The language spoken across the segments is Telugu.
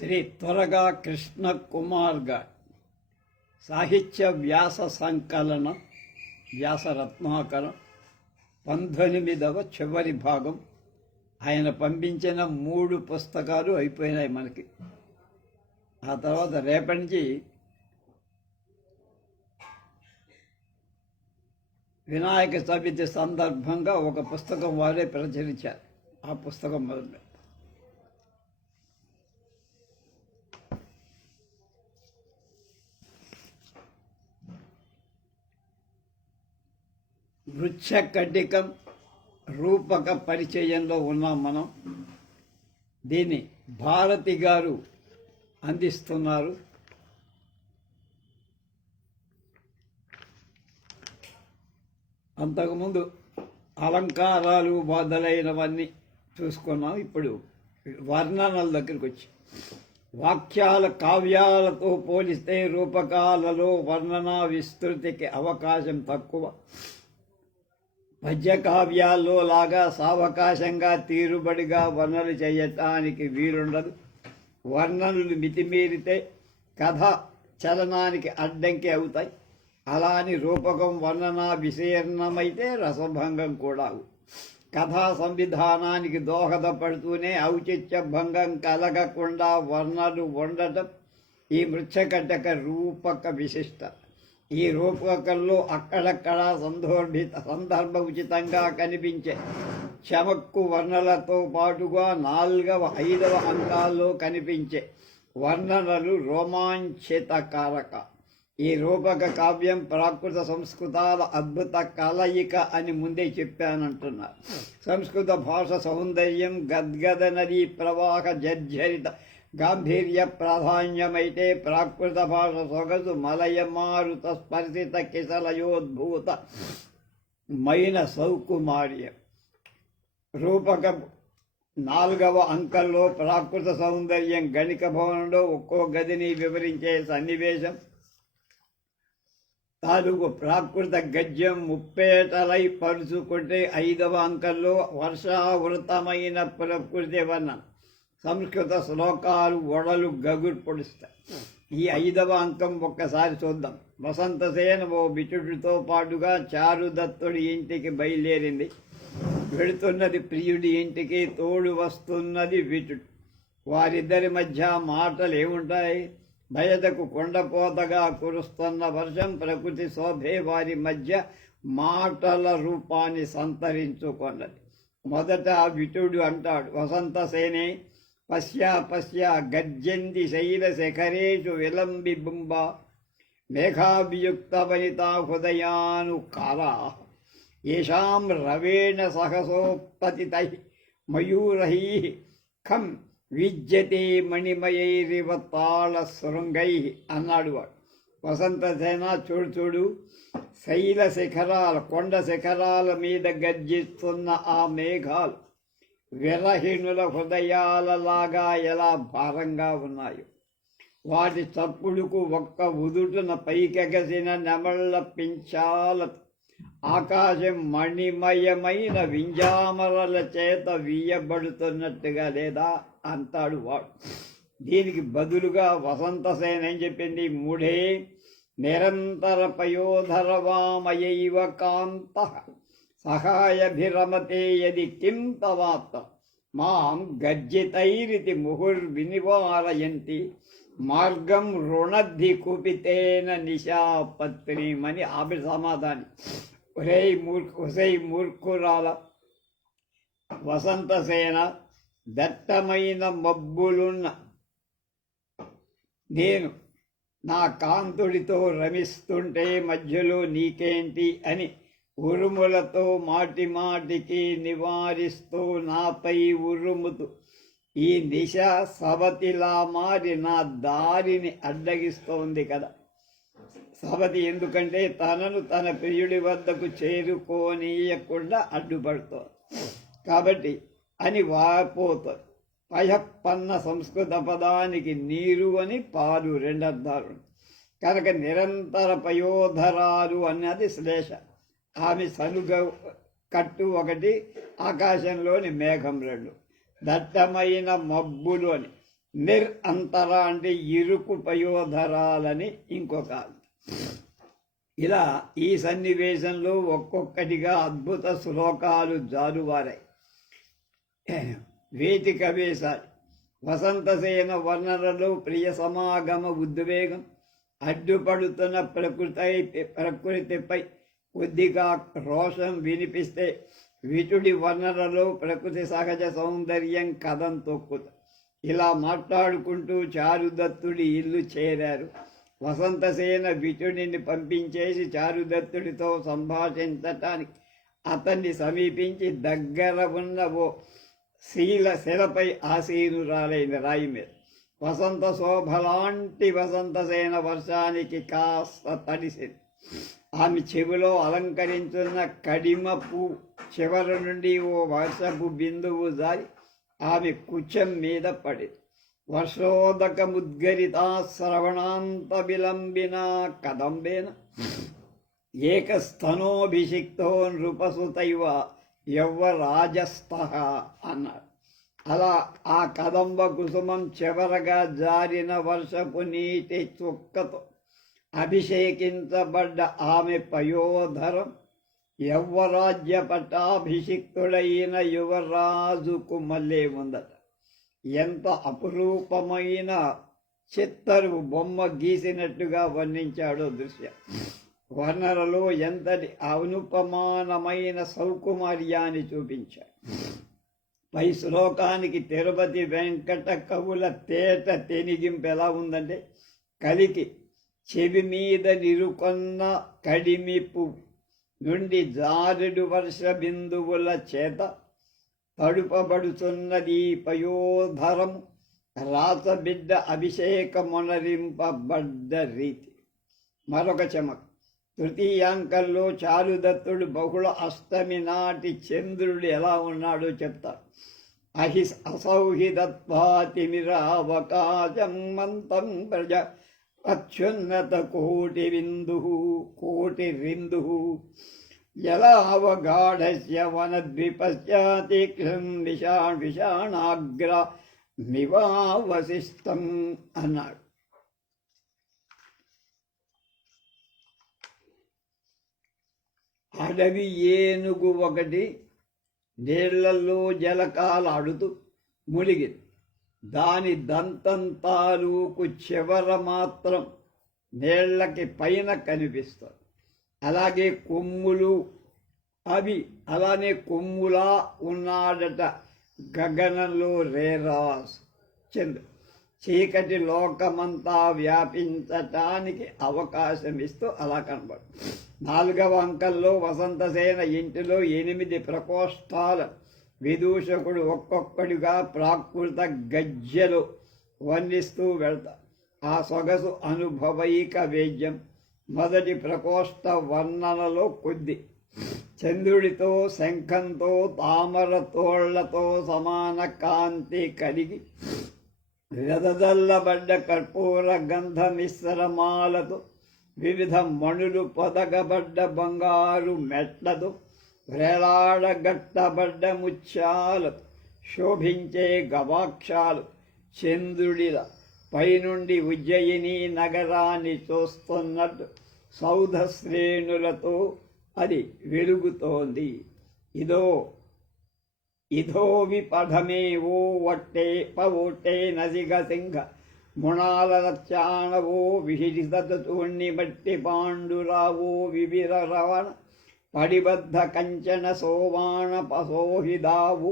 శ్రీ త్వరగా కృష్ణ కుమార్ గారి సాహిత్య వ్యాస సంకలనం వ్యాసరత్నాకరం 18వ చివరి భాగం. ఆయన పంపించిన 3 పుస్తకాలు అయిపోయినాయి మనకి. ఆ తర్వాత రేపటి నుంచి వినాయక చవితి సందర్భంగా ఒక పుస్తకం వారే ప్రచురించారు. ఆ పుస్తకం మొదలు వృక్షకటికం రూపక పరిచయంలో ఉన్నాం మనం. దీన్ని భారతి గారు అందిస్తున్నారు. అంతకుముందు అలంకారాలు మొదలైనవన్నీ చూసుకున్నాం. ఇప్పుడు వర్ణనల దగ్గరికి వచ్చి వాక్యాల కావ్యాలతో పోలిస్తే రూపకాలలో వర్ణన విస్తృతికి అవకాశం తక్కువ. పద్యకావ్యాల్లో లాగా సావకాశంగా తీరుబడిగా వర్ణనలు చేయటానికి వీలుండదు. వర్ణనలు మితిమీరితే కథ చలనానికి అడ్డంకి అవుతాయి. అలా అని రూపకం వర్ణన విశీర్ణమైతే రసభంగం కూడా. కథా సంవిధానానికి దోహదపడుతూనే ఔచిత్య భంగం కలగకుండా వర్ణనలు ఉండటం ఈ మృచ్ఛకటక రూపక విశిష్ట. ఈ రూపకంలో అక్కడక్కడ సందర్భోచితంగా కనిపించే చమక్కు వర్ణనలతో పాటుగా 4వ 5వ అంకాల్లో కనిపించే వర్ణనలు రోమాంచితకారక. ఈ రూపక కావ్యం ప్రాకృత సంస్కృతాల అద్భుత కలయిక అని ముందే చెప్పానంటున్నారు. సంస్కృత భాష సౌందర్యం గద్గద నదీ ప్రవాహ జర్జరిత గాంభీర్య ప్రాధాన్యమైతే ప్రాకృత భాష సొగసు మలయమారుత స్పర్శిత కిసలయోద్భూత మైన సౌకుమార్యం. రూపక 4వ అంకంలో ప్రాకృత సౌందర్యం గణిక భవనంలో ఒక్కో గదిని వివరించే సన్నివేశం తాలూకు ప్రాకృత గద్యం ముప్పేటలై పరుచుకుంటే 5వ అంకంలో వర్షావృతమైన ప్రకృతి వర్ణన. సంస్కృత శ్లోకాలు ఒడలు గగురు పొడుస్తాయి. ఈ 5వ అంకం ఒక్కసారి చూద్దాం. వసంతసేన ఓ బిచుడితో పాటుగా చారుదత్తుడి ఇంటికి బయలుదేరింది. వెళుతున్నది ప్రియుడి ఇంటికి, తోడు వస్తున్నది విటుడు. వారిద్దరి మధ్య మాటలు ఏముంటాయి? బయటకు కొండపోతగా కురుస్తున్న వర్షం, ప్రకృతి శోభే వారి మధ్య మాటల రూపాన్ని సంతరించుకున్నది. మొదట విటుడు అంటాడు, వసంతసేనే పశ్య పశ్య గర్జంతి శైలశేఖరేషు విలంబి బుంబ మేఘాభియుక్త వనితా హృదయానుకారా ఏషాం రవేణ సహసోత్పతితై మయూరై ఖం విద్యతే మణిమయైరివ తాళ శృంగై అన్నాడు వాడు. వసంతసేన చూడు చూడు, శైల శిఖరాల కొండ శిఖరాల మీద గర్జిస్తున్న ఆ మేఘాలు విరహిణుల హృదయాలలాగా ఎలా భారంగా ఉన్నాయో. వాటి చప్పుడుకు ఒక్క ఉదుటున పైకెగసిన నెమళ్ల పించాల ఆకాశం మణిమయమైన వింజామరల చేత వీయబడుతున్నట్టుగా లేదా అంటాడు వాడు. దీనికి బదులుగా వసంతసేన ఏం చెప్పింది? మూఢే నిరంతర పయోధరవామయైవ కాంత సహాయభిరమతే యది కిం తవాత్త మాం గర్జితైరితి ముహుర్వినివారయంతి మార్గం రుణద్ధి కుపితేన నిశాపత్రిమని ఆమె సమాధానం. ఒసై మూర్ఖురాల వసంతసేన, దట్టమైన మబ్బులున్న నేను నా కాంతుడితో రమిస్తుంటే మధ్యలో నీకేంటి అని ఉరుములతో మాటి మాటికి నివారిస్తూ నాపై ఉరుముతూ ఈ దిశ సవతిలా మారి నా దారిని అడ్డగిస్తోంది కదా. సవతి ఎందుకంటే తనను తన ప్రియుడి వద్దకు చేరుకోనీయకుండా అడ్డుపడుతోంది కాబట్టి అని వాపోతుంది. పయపన్న సంస్కృత పదానికి నీరు అని పాలు 2 అర్థాలు కనుక నిరంతర పయోధరాలు అన్నది శ్లేష. ఆమె సనుగ కట్టు 1, ఆకాశంలోని మేఘం 2. దట్టమైన మబ్బులు అని అంతర అంటే ఇరుకు పయోధరాలని ఇంకొక అర్థం. ఇలా ఈ సన్నివేశంలో ఒక్కొక్కటిగా అద్భుత శ్లోకాలు జారువారాయి. వేదిక వేశాయి. వసంతసేన వర్ణనలో ప్రియ సమాగమ ఉద్వేగం, అడ్డుపడుతున్న ప్రకృతిపై కొద్దిగా రోషం వినిపిస్తే విటుడి వర్ణనలో ప్రకృతి సహజ సౌందర్యం కథం తొక్కుతుంది. ఇలా మాట్లాడుకుంటూ చారుదత్తుడి ఇల్లు చేరారు. వసంతసేన విటుడిని పంపించేసి చారుదత్తుడితో సంభాషించటానికి అతన్ని సమీపించి దగ్గర ఉన్న ఓ శిలపై ఆసీనురాలైన రాయి మీద వసంత శోభలాంటి వసంతసేన వర్షానికి కాస్త తడిసింది. ఆమె చెవిలో అలంకరించున్న కడిమ పూ చివరి నుండి ఓ వర్షపు బిందువు జారి ఆమె కుచం మీద పడింది. వర్షోదకముద్గరితా శ్రవణాంత విలంబిన కదంబేన ఏకస్థనోభిషిక్తో నృపసుతైవ యవ్వరాజస్థ అన్నాడు. అలా ఆ కదంబ కుసుమం చివరగా జారిన వర్షపు నీటి చుక్కతో అభిషేకించబడ్డ ఆమె పయోధరం యవ్వరాజ్య పట్టాభిషిక్తుడైన యువరాజుకు మళ్ళీ ఉందట. ఎంత అపురూపమైన చిత్తరు బొమ్మ గీసినట్టుగా వర్ణించాడో దృశ్యం. వర్ణనలో ఎంతటి అనుపమానమైన సౌకుమార్యాన్ని చూపించాడు. పై శ్లోకానికి తిరుపతి వెంకట కవుల తేట తెనిగింపు ఎలా ఉందంటే, కలికి చెవి మీద నిరుకొన్న కడిమి పువ్వు నుండి జారుడు వర్ష బిందువుల చేత తడుపబడుతున్నది పయోధరము రాసబిడ్డ అభిషేకమునరింపబడ్డ రీతి. మరొక చమక్. తృతీయాంకంలో చారుదత్తుడు బహుళ అష్టమి నాటి చంద్రుడు ఎలా ఉన్నాడో చెప్తారు. అసౌహిదత్వాతిమిరావకాశం మంతం ప్రజ అత్యున్నత కోటిరిందు యలావగాఢస్య వనద్విపస్య తీక్షం విషాణాగ్ర మివావశిష్టం అన్నాడు. అడవి ఏనుగు ఒకటి నీళ్లలో జలకాలాడుతూ మునిగింది. దాని దంతం తాలూకు చివర మాత్రం నీళ్లకి పైన కనిపిస్తుంది. అలాగే కొమ్ములు అవి అలానే కొమ్ములా ఉన్నాడట గగనంలో రేరాస్ చంద్రుడు. చీకటి లోకమంతా వ్యాపించటానికి అవకాశం ఇస్తూ అలా కనబడు. 4వ అంకంలో వసంతసేన ఇంటిలో 8 ప్రకోష్ఠాల విదూషకుడు ఒక్కొక్కడిగా ప్రాకృత గజ్జలు వర్ణిస్తూ వెళ్తారు. ఆ సొగసు అనుభవైక వేద్యం. మొదటి ప్రకోష్ఠ వర్ణనలో కొద్ది చంద్రుడితో శంఖంతో తామర తోళ్లతో సమాన కాంతి కలిగి వెదజల్లబడ్డ కర్పూర గంధ మిశ్రమాలతో వివిధ మణులు పొదగబడ్డ బంగారు మెట్లతో వేలాడగట్టబడ్డ ముత్యాలతో శోభించే గవాక్షాలు చంద్రుడిల పైనుండి ఉజ్జయిని నగరాన్ని చూస్తున్నట్టు సౌధ శ్రేణులతో అది వెలుగుతోంది. ఇదో విపఢమే ఓ వట్టే పవోట్టే నసిగ సింహ ముణాలచాణవో విహిరితూణ్ణి బట్టి పాండురావో వివిర రవణ పడిబద్ధ కంచన సోవాణ పసోహిదావు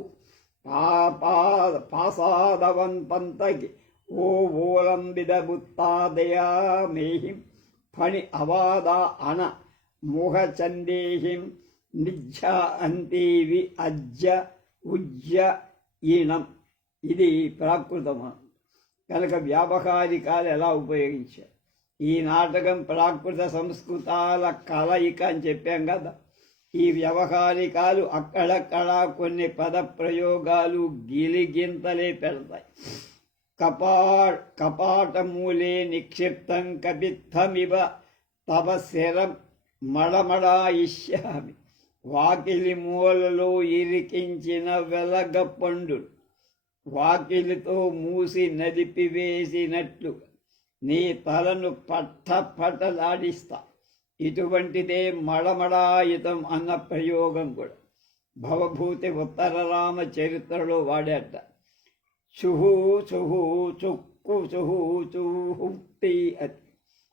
పాసాదవన్ పంతకి ఓ ఓలంబిద బుత్తాదయా మేహిం ఫణి అవాద అన ముహ చందేహిం నిజ్జ అంతీవి అజ్జ ఉజ్జ ఈణం. ఇది ప్రాకృతమా కనుక వ్యావహారికాలు ఎలా ఉపయోగించారు. ఈ నాటకం ప్రాకృత సంస్కృతాల కలయిక అని చెప్పాం కదా. ఈ వ్యవహారికాలు అక్కడక్కడ కొన్ని పద ప్రయోగాలు గిలిగింతలే పెడతాయి. కపాటమూలే నిక్షిప్తం కపిత్తమివ తవ శరం మడమడాయిష్యామి. వాకిలి మూలలో ఇరికించిన వెలగ పండులు వాకిలితో మూసి నదిపివేసినట్లు నీ తలను పట్టపట్టలాడిస్తా. ఇటువంటిదే మళమళాయుతం అన్న ప్రయోగం కూడా భవభూతి ఉత్తర రామ చరిత్రలో వాడేట. చుహు చుహు చుక్కు చుహు చుహుక్తి అది.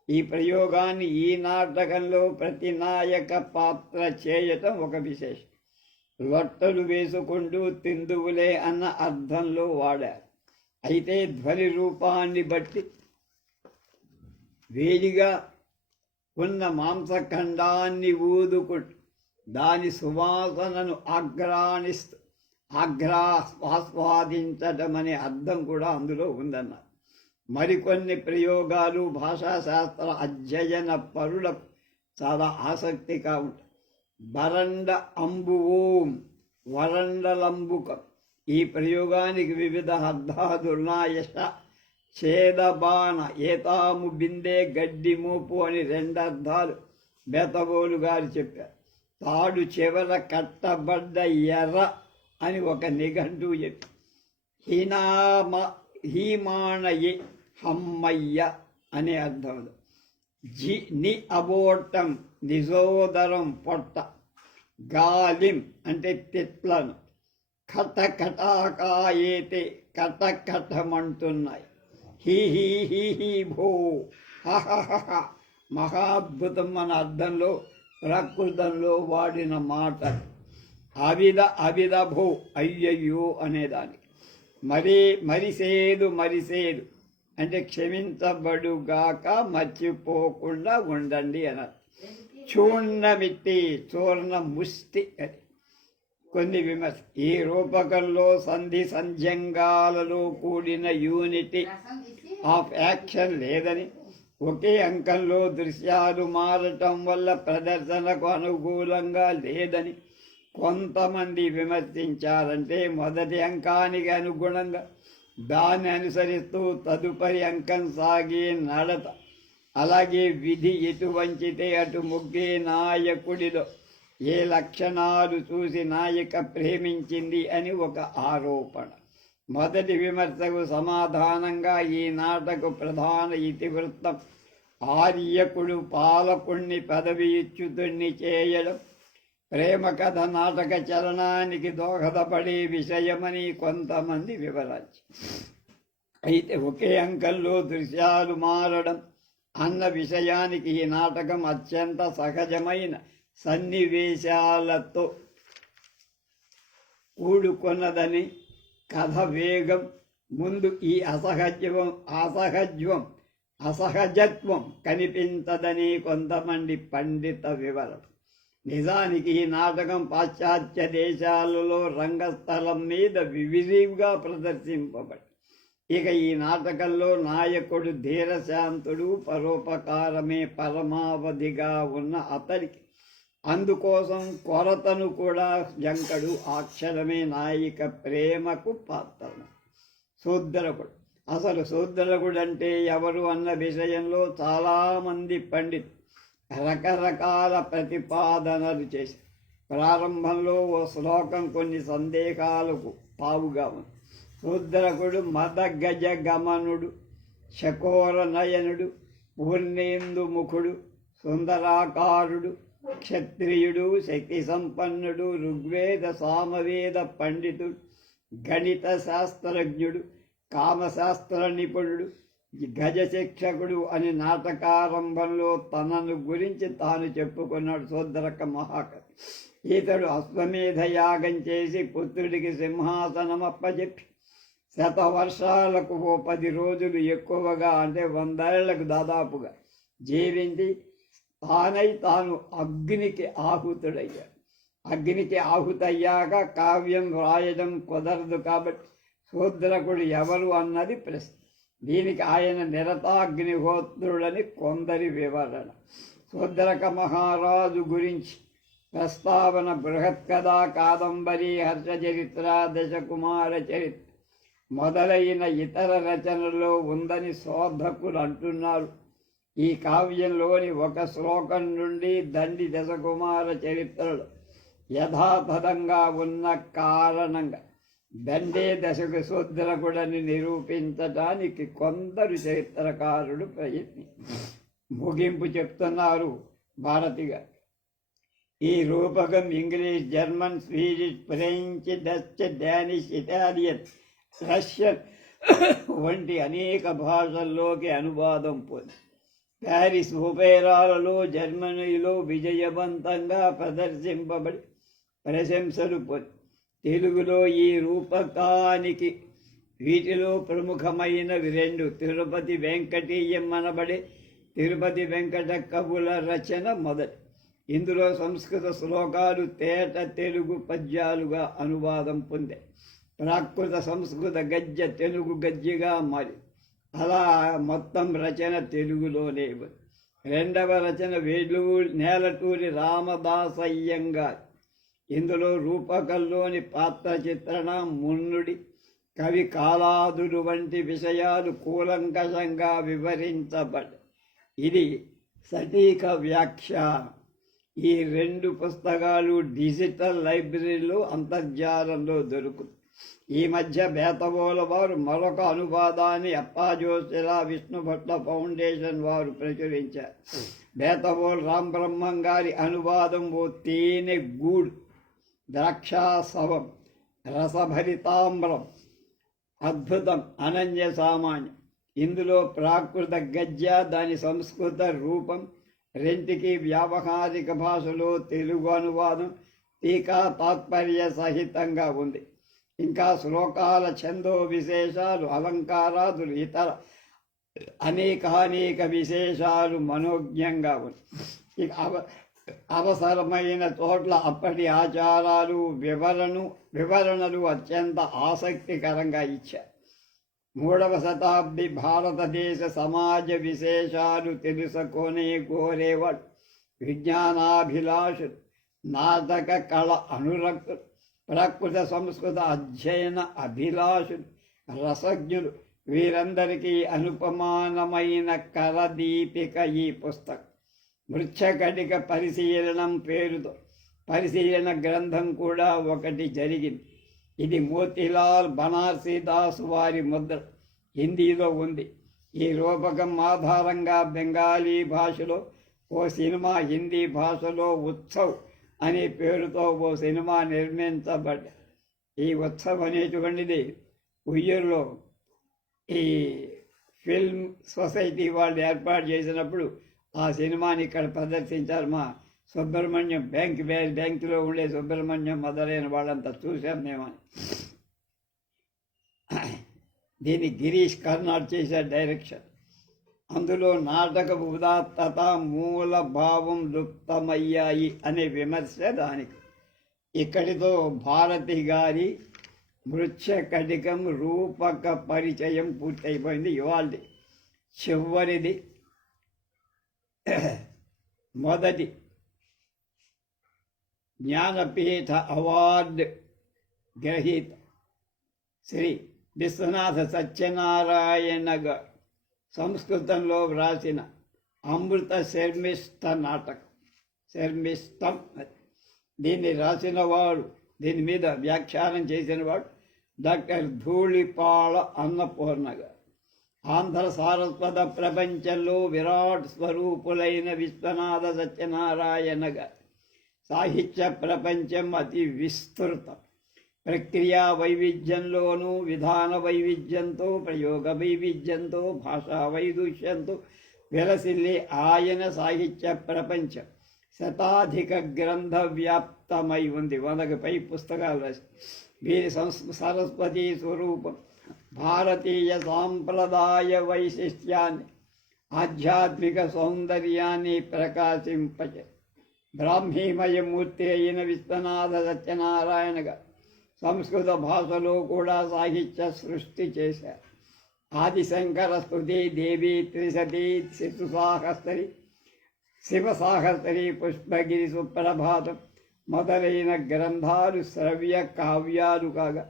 ఈ ప్రయోగాన్ని ఈ నాటకంలో ప్రతి నాయక పాత్ర చేయటం ఒక విశేషం. లొట్టలు వేసుకుంటూ తిందువులే అన్న అర్థంలో వాడారు. అయితే ధ్వని రూపాన్ని బట్టి వేడిగా ఉన్న మాంసఖండాన్ని ఊదుకుంటూ దాని సువాసనను ఆస్వాదించటం అనే అర్థం కూడా అందులో ఉందన్నారు. మరికొన్ని ప్రయోగాలు భాషాశాస్త్ర అధ్యయన పరులకు చాలా ఆసక్తిగా ఉంటాయి. బరండ అంబువోం, వరండలంబుకం. ఈ ప్రయోగానికి వివిధ అర్థాలున్నాయ. ఛేదబాణ, ఏతాము బిందే గడ్డి మోపు అని 2 అర్థాలు బెతవోలు గారు చెప్పారు. తాడు చివర కట్టబడ్డ ఎర్ర అని ఒక నిఘంటువు చెప్పి హీమాణయే హమ్మయ్య అనే అర్థం. ని అబోటం నిజోదరం పొట్ట. గాలిం అంటే తిట్లను. కటకటాకాయేతే కటకటమంటున్నాయి. హీ హీ హీ హీ భో హహహ మహాద్భుతం అన్న అర్థంలో ప్రకృతంలో వాడిన మాట. అవిద భో అయ్యయ్యో అనేదానికి. మరిసేదు అంటే క్షమించబడుగాక, మర్చిపోకుండా ఉండండి అన్నారు. చూర్ణమిట్టి, చూర్ణ ముష్టి అని కొన్ని విమర్శ. ఈ రూపకంలో సంధి సంధ్యంగాలలో కూడిన యూనిటీ ఆఫ్ యాక్షన్ లేదని, ఒకే అంకంలో దృశ్యాలు మారటం వల్ల ప్రదర్శనకు అనుకూలంగా లేదని కొంతమంది విమర్శించారంటే, మొదటి అంకానికి అనుగుణంగా దాన్ని అనుసరిస్తూ తదుపరి అంకం సాగే నడత, అలాగే విధి ఎటు వంచితే అటు ముగ్గే నాయకుడిలో ఏ లక్షణాలు చూసి నాయిక ప్రేమించింది అని ఒక ఆరోపణ. మొదటి విమర్శకు సమాధానంగా ఈ నాటక ప్రధాన ఇతివృత్తం ఆర్యకుడు పాలకుణ్ణి పదవీచ్యుతుణ్ణి చేయడం ప్రేమ కథ నాటక చలనానికి దోహదపడే విషయమని కొంతమంది వివరించి, అయితే ఒకే అంకంలో దృశ్యాలు మారడం అన్న విషయానికి ఈ నాటకం అత్యంత సహజమైన సన్నివేశాలతో కూడుకున్నదని, కథ వేగం ముందు ఈ అసహజత్వం కనిపించదని కొంతమంది పండిత వివరణ. నిజానికి ఈ నాటకం పాశ్చాత్య దేశాలలో రంగస్థలం మీద విరివిగా ప్రదర్శింపబడి, ఇక ఈ నాటకంలో నాయకుడు ధీరశాంతుడు, పరోపకారమే పరమావధిగా ఉన్న అతడికి అందుకోసం కొరతను కూడా జంకడు. ఆ క్షణమే నాయిక ప్రేమకు పాత్రను. శూద్రకుడు. అసలు శూద్రకుడు అంటే ఎవరు అన్న విషయంలో చాలామంది పండితులు రకరకాల ప్రతిపాదనలు చేశారు. ప్రారంభంలో ఓ శ్లోకం కొన్ని సందేహాలకు పావుగా ఉంది. శూద్రకుడు మదగజ గమనుడు, శకోర నయనుడు, పూర్ణేందు ముఖుడు, సుందరాకారుడు, క్షత్రియుడు, శక్తి సంపన్నుడు, ఋగ్వేద సామవేద పండితుడు, గణిత శాస్త్రజ్ఞుడు, కామశాస్త్ర నిపుణుడు, గజ శిక్షకుడు అని నాటకారంభంలో తనను గురించి తాను చెప్పుకున్నాడు శూద్రక మహాకవి. ఇతడు అశ్వమేధ యాగం చేసి పుత్రుడికి సింహాసనం అప్పచెప్పి శతవర్షాలకు ఓ 10 రోజులు ఎక్కువగా, అంటే 100 ఏళ్లకు దాదాపుగా జీవించి తాను అగ్నికి ఆహుతుడయ్యాడు. అగ్నికి ఆహుతయ్యాక కావ్యం రాయడం కుదరదు కాబట్టి శూద్రకుడు ఎవరు అన్నది ప్రశ్న. దీనికి ఆయన నిరతాగ్నిహోత్రుడని కొందరి వివరణ. శూద్రక మహారాజు గురించి ప్రస్తావన బృహత్కథా, కాదంబరి, హర్షచరిత్ర, దశకుమార చరిత్ర మొదలైన ఇతర రచనలో ఉందని శోధకులు అంటున్నారు. ఈ కావ్యంలోని ఒక శ్లోకం నుండి దండి దశకుమార చరిత్రలో యథాతథంగా ఉన్న కారణంగా దండే దశకు శూద్రకుడని నిరూపించటానికి కొందరు చరిత్రకారుడు ముగింపు చెప్తున్నారు భారతి గారు. ఈ రూపకం English, German, Swedish, French, Dutch, Danish, Italian, Russian వంటి అనేక భాషల్లోకి అనువాదం పొంది ప్యారిస్ ఓపెరాలలో, జర్మనీలో విజయవంతంగా ప్రదర్శింపబడి ప్రశంసలు పొంది తెలుగులో ఈ రూపకానికి వీటిలో ప్రముఖమైనవి రెండు. తిరుపతి వెంకటీయం అనబడే తిరుపతి వెంకట కవుల రచన మొదటి. ఇందులో సంస్కృత శ్లోకాలు తేట తెలుగు పద్యాలుగా అనువాదం పొందాయి. ప్రాకృత సంస్కృత గద్య తెలుగు గద్యగా మారి అలా మొత్తం రచన తెలుగులోనే ఉంది. రెండవ రచన నేలటూరి రామదాసయ్యంగారు. ఇందులో రూపకంలోని పాత్ర చిత్రణ, మున్నుడి, కవి కాలాదులు వంటి విషయాలు కూలంకషంగా వివరించబడ్డాయి. ఇది సటీక వ్యాఖ్యానం. ఈ రెండు పుస్తకాలు డిజిటల్ లైబ్రరీలో, అంతర్జాలంలో దొరుకుతాయి. ఈ మధ్య బేతవోల వారు మరొక అనువాదాన్ని అప్పాజోశిలా విష్ణుభట్ల ఫౌండేషన్ వారు ప్రచురించారు. బేతవోల్ రామబ్రహ్మం గారి అనువాదం ఓ తేనె గూడు, ద్రాక్షాసవం, రసభరితామ్రం, అద్భుతం, అనన్య సామాన్యం. ఇందులో ప్రాకృత గద్య, దాని సంస్కృత రూపం రెంటికి వ్యావహారిక భాషలో తెలుగు అనువాదం టీకా తాత్పర్య సహితంగా ఉంది. ఇంకా శ్లోకాల ఛందో విశేషాలు, అలంకారాదులు, ఇతర అనేక విశేషాలు మనోజ్ఞంగా ఉంది. అవసరమైన చోట్ల అప్పటి ఆచారాలు, వివరణలు అత్యంత ఆసక్తికరంగా ఇచ్చారు. 3వ శతాబ్ది భారతదేశ సమాజ విశేషాలు తెలుసుకొనే కోరేవాడు విజ్ఞానాభిలాషులు, నాటక కళ అనురక్తులు, ప్రకృత సంస్కృత అధ్యయన అభిలాషులు, రసజ్ఞులు, వీరందరికీ అనుపమానమైన కరదీపిక ఈ పుస్తకం. మృచ్ఛకటిక పరిశీలనం పేరుతో పరిశీలన గ్రంథం కూడా ఒకటి జరిగింది. ఇది మోతీలాల్ బనార్సీదాస్ వారి ముద్ర, హిందీలో ఉంది. ఈ రూపకం ఆధారంగా బెంగాలీ భాషలో ఓ సినిమా, హిందీ భాషలో ఉత్సవ్ అనే పేరుతో ఓ సినిమా నిర్మించబడ్డ. ఈ ఉత్సవ్ అనేటువంటిది ఉయ్యూరులో ఈ ఫిల్మ్ సొసైటీ వాళ్ళు ఏర్పాటు చేసినప్పుడు ఆ సినిమాని ఇక్కడ ప్రదర్శించారు. మా సుబ్రహ్మణ్యం బ్యాంకులో ఉండే సుబ్రహ్మణ్యం మొదలైన వాళ్ళంతా చూసాం మేమని. దీన్ని గిరీష్ కర్నాడ్ చేశారు డైరెక్షన్. అందులో నాటక ఉదాత్తత, మూల భావం లుప్తమయ్యాయి అనే విమర్శ దానికి. ఇక్కడితో భారతి గారి మృచ్ఛకటికం రూపక పరిచయం పూర్తయిపోయింది. ఇవాళ చివరిది మొదటి జ్ఞానపీఠ అవార్డు గ్రహీత శ్రీ విశ్వనాథ సత్యనారాయణ గారు సంస్కృతంలో వ్రాసిన అమృత శర్మిష్ట నాటకం. శర్మిష్టం దీన్ని రాసిన వాడు, దీని మీద వ్యాఖ్యానం చేసిన వాడు డాక్టర్ ధూళిపాళ అన్నపూర్ణ గారు. ఆంధ్ర సారస్వత ప్రపంచంలో విరాట్ స్వరూపులైన విశ్వనాథ సత్యనారాయణ గారు సాహిత్య ప్రపంచం అతి విస్తృతం. ప్రక్రియా వైవిధ్యంలోనూ, విధాన వైవిధ్యంతో, ప్రయోగ వైవిధ్యంతో, భాషా వైదుష్యంతో విలసిల్లే ఆయన సాహిత్య ప్రపంచం శతాధిక గ్రంథ వ్యాప్తమై ఉంది. 100కు పై పుస్తకాలు రాసి వీరి సరస్వతీ స్వరూపం భారతీయ సాంప్రదాయ వైశిష్ట్యాన్ని, ఆధ్యాత్మిక సౌందర్యాన్ని ప్రకాశింపచే బ్రాహ్మీమయమూర్తి అయిన విశ్వనాథ సత్యనారాయణగా సంస్కృత భాషలో కూడా సాహిత్య సృష్టి చేశారు. ఆదిశంకర స్తుతి, దేవి త్రిశతి, శివసాహస్రి, పుష్పగిరి సుప్రభాతం మొదలైన గ్రంథాలు శ్రవ్య కావ్యాలు కాగా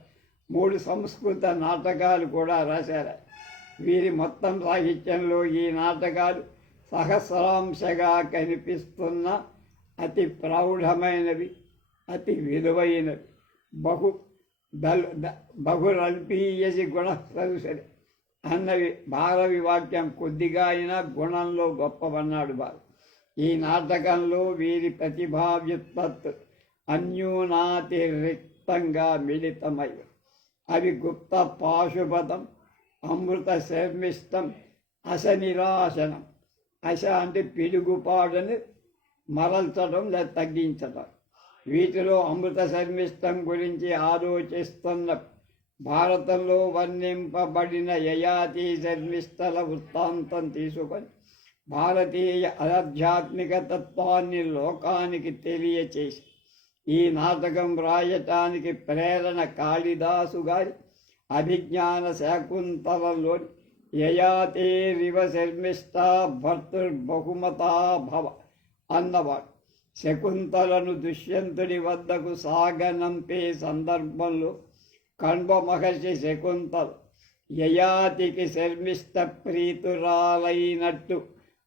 3 సంస్కృత నాటకాలు కూడా రాశారు. వీరి మొత్తం సాహిత్యంలో ఈ నాటకాలు సహస్రాంశగా కనిపిస్తున్న అతి ప్రౌఢమైనవి, అతి విలువైనవి. బహు బహురల్పీయసి గుణ సరుసరి అన్నవి భారవి వాక్యం కొద్దిగా అయినా గుణంలో గొప్పవన్నాడు బాలు. ఈ నాటకంలో వీరి ప్రతిభా వ్యుత్పత్తు అన్యూనాతిరిక్తంగా మిళితమై అవి గుప్త పాశుపతం, అమృత శర్మిష్టం, అశనిరాశనం. అశ అంటే పిడుగుపాడుని మరల్చడం లేదా తగ్గించడం. వీటిలో అమృత శర్మిష్టం గురించి ఆలోచిస్తున్న భారతంలో వర్ణింపబడిన యయాతి శర్మిష్టల వృత్తాంతం తీసుకొని భారతీయ ఆధ్యాత్మిక తత్వాన్ని లోకానికి తెలియచేసి ఈ నాటకం వ్రాయటానికి ప్రేరణ కాళిదాసు గారి అభిజ్ఞాన శాకుంతలంలోని యయాతేరివ శర్మిష్ట భర్తుర్బహుమతా భవ అన్నవాడు శకుంతలను దుష్యంతుడి వద్దకు సాగనంపే సందర్భంలో కణ్వ మహర్షి శకుంతల యయాతికి శర్మిష్ట ప్రీతురాలైనట్టు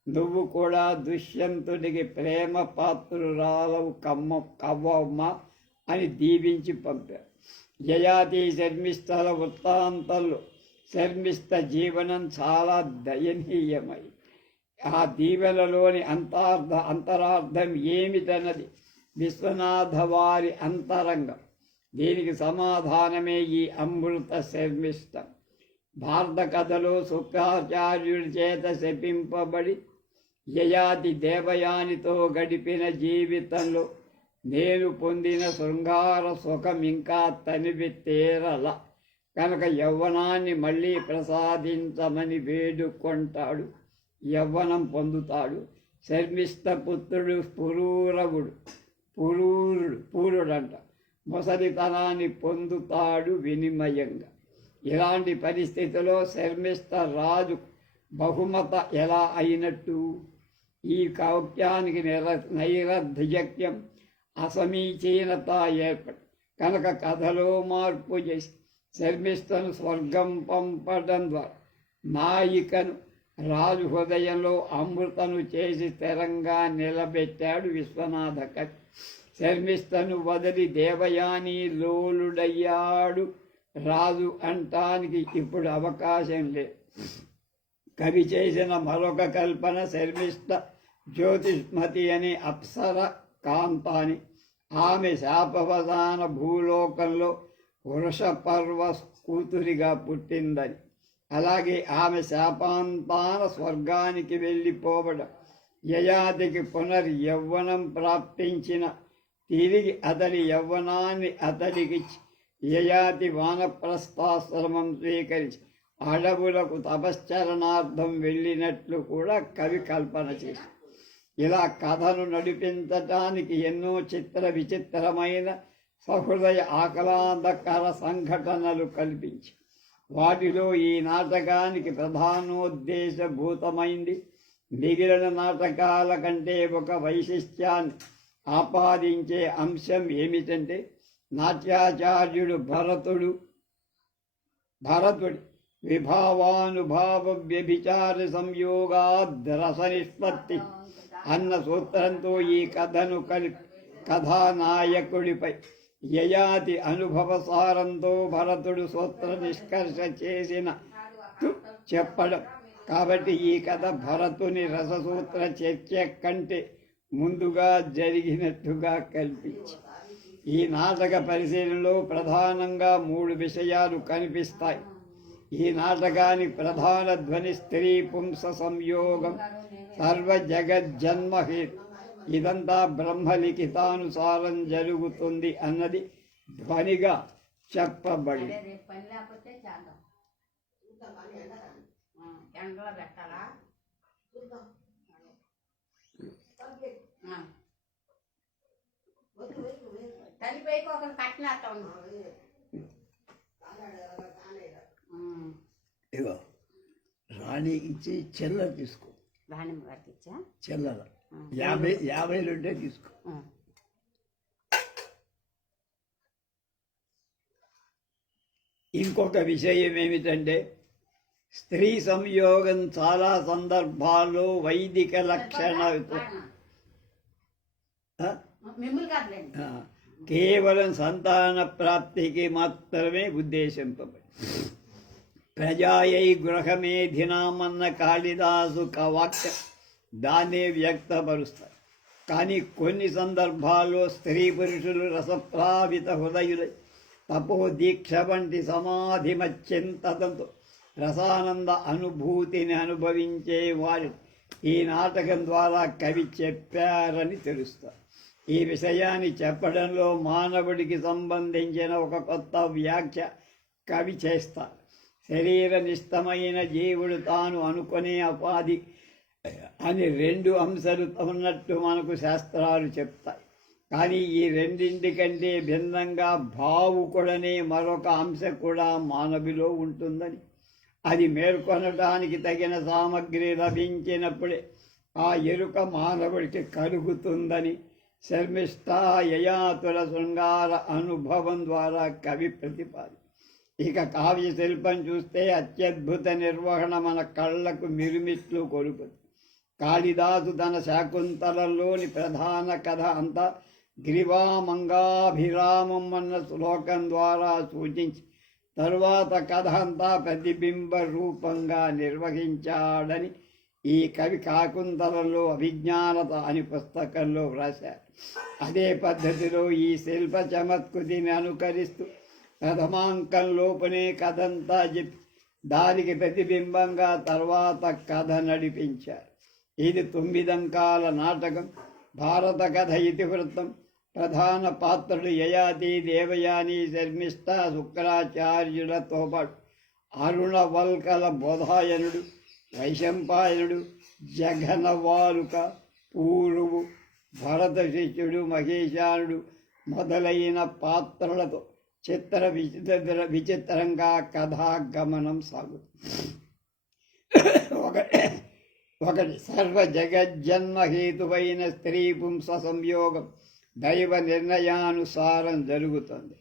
నువ్వు కూడా దుష్యంతుడికి ప్రేమ పాత్రురాలవు కవ్వమ్మ అని దీవించి పంపారు. యయాతి శర్మిష్టల వృత్తాంతంలో శర్మిష్ట జీవనం చాలా దయనీయమై ఆ దీవెనలోని అంతరార్థం ఏమిటన్నది విశ్వనాథ వారి అంతరంగం. దీనికి సమాధానమే ఈ అమృత శర్మిష్టం. భారత కథలో శుక్రాచార్యుడి చేత శపింపబడి యయాతి దేవయానితో గడిపిన జీవితంలో నేను పొందిన శృంగార సుఖం ఇంకా తనివి తీరల కనుక యవ్వనాన్ని మళ్ళీ ప్రసాదించమని వేడుకొంటాడు. యవ్వనం పొందుతాడు. శర్మిష్ట పుత్రుడు పూరుడంట ముసలితనాన్ని పొందుతాడు వినిమయంగా. ఇలాంటి పరిస్థితిలో శర్మిష్ట రాజు బహుమత ఎలా అయినట్టు? ఈ కావ్యానికి నైరధ్యక్యం అసమీచీనత ఏర్పడి కనుక కథలో మార్పు చేసి శర్మిష్టను స్వర్గం పంపడం ద్వారా నాయికను రాజు హృదయంలో అమృతను చేసి స్థిరంగా నిలబెట్టాడు విశ్వనాథ కవి. శర్మిష్టను వదిలి దేవయాని లోలుడయ్యాడు రాజు అంటానికి ఇప్పుడు అవకాశం లేదు. కవి చేసిన మరొక కల్పన శర్మిష్ట జ్యోతిష్మతి అనే అప్సర కాంతాని. ఆమె శాపవదాన భూలోకంలో వృషపర్వ కూతురిగా పుట్టిందని, అలాగే ఆమె శాపాంతాన స్వర్గానికి వెళ్ళిపోవడం, యయాతికి పునర్యవ్వనం ప్రాప్తించిన తిరిగి అతడి యవ్వనాన్ని అతడికి యయాతి వానప్రస్థాశ్రమం స్వీకరించి అడవులకు తపశ్చరణార్థం వెళ్ళినట్లు కూడా కవి కల్పన చేసి ఇలా కథను నడిపించటానికి ఎన్నో చిత్ర విచిత్రమైన సహృదయ ఆహ్లాదకర సంఘటనలు కల్పించి వాటిలో ఈ నాటకానికి ప్రధానోద్దేశభూతమైంది మిగిలిన నాటకాల కంటే ఒక వైశిష్ట్యాన్ని ఆపాదించే అంశం ఏమిటంటే నాట్యాచార్యుడు భరతుడి విభావానుభావ వ్యభిచార సంయోగాద్రస నిష్పత్తి అన్న సూత్రంతో ఈ కథను కలిపి కథానాయకుడిపై యయాతి అనుభవ సారంతో భరతుడు సూత్ర నిష్కర్ష చేసిన చెప్పడం. కాబట్టి ఈ కథ భరతుని రససూత్ర చర్చ కంటే ముందుగా జరిగినట్టుగా కల్పించి ఈ నాటక పరిశీలనలో ప్రధానంగా 3 విషయాలు కనిపిస్తాయి. ఈ నాటకానికి ప్రధాన ధ్వని స్త్రీ పుంస సంయోగం సర్వ జగజ్జన్మహేతు. ఇదంతా బ్రహ్మలిఖితానుసారం జరుగుతుంది అన్నది ధ్వనిగా చెప్పబడి ఇగో రాణి ఇచ్చి చెల్లెలు తీసుకో. రాణి గారికి ఇచ్చా చెల్లెలు 50 ఉంటే తీసుకో. ఇంకొక విషయం ఏమిటంటే స్త్రీ సంయోగం చాలా సందర్భాల్లో వైదిక లక్షణ కేవలం సంతాన ప్రాప్తికి మాత్రమే ఉద్దేశింపబడి ప్రజాయై గృహమేధినామన్న కాళిదాసు వాక్యం దాన్నే వ్యక్తపరుస్తారు. కానీ కొన్ని సందర్భాల్లో స్త్రీ పురుషులు రసప్రావిత హృదయులై తపోదీక్ష వంటి సమాధిమచ్చింతతో రసానంద అనుభూతిని అనుభవించే వారిని ఈ నాటకం ద్వారా కవి చెప్పారని తెలుస్తారు. ఈ విషయాన్ని చెప్పడంలో మానవుడికి సంబంధించిన ఒక కొత్త వ్యాఖ్య కవి చేస్తారు. శరీరనిష్టమైన జీవుడు తాను అనుకునే ఉపాధి అని రెండు అంశాలు ఉన్నట్టు మనకు శాస్త్రాలు చెప్తాయి. కానీ ఈ రెండింటికంటే భిన్నంగా భావుకుడనే మరొక అంశ కూడా మానవులో ఉంటుందని, అది మేల్కొనడానికి తగిన సామగ్రి లభించినప్పుడే ఆ ఎరుక మానవుడికి కలుగుతుందని శర్మిష్ఠ యయాతుల శృంగార అనుభవం ద్వారా కవి ప్రతిపాది. ఇక కావ్య శిల్పం చూస్తే అత్యద్భుత నిర్వహణ మన కళ్ళకు మిరుమిట్లు కొలుపుతుంది. కాళిదాసు తన శాకుంతలలోని ప్రధాన కథ అంతా గ్రీవామంగాభిరామం అన్న శ్లోకం ద్వారా సూచించి తరువాత కథ అంతా ప్రతిబింబ రూపంగా నిర్వహించాడని ఈ కవి కాకుంతలలో అభిజ్ఞానత అని పుస్తకంలో వ్రాశారు. అదే పద్ధతిలో ఈ శిల్ప చమత్కృతిని అనుకరిస్తూ ప్రథమాంకంలోపునే కథంతా చెప్పి దానికి ప్రతిబింబంగా తర్వాత కథ నడిపించారు. ఇది 9 అంకాల నాటకం. భారత కథ ఇతివృత్తం. ప్రధాన పాత్రలు యయాతి, దేవయాని, శర్మిష్ఠ, శుక్రాచార్యులతో పాటు అరుణవల్కల బోధాయనుడు, వైశంపాయనుడు, జఘనవాలుక, పూరువు, భరత శిష్యుడు, మహేశానుడు మొదలైన పాత్రలతో విచిత్రంగా కథాగమనం సాగుతుంది. ఒకటి సర్వ జగజ్జన్మహేతువైన స్త్రీ పుంస సంయోగం దైవ నిర్ణయానుసారం జరుగుతుంది.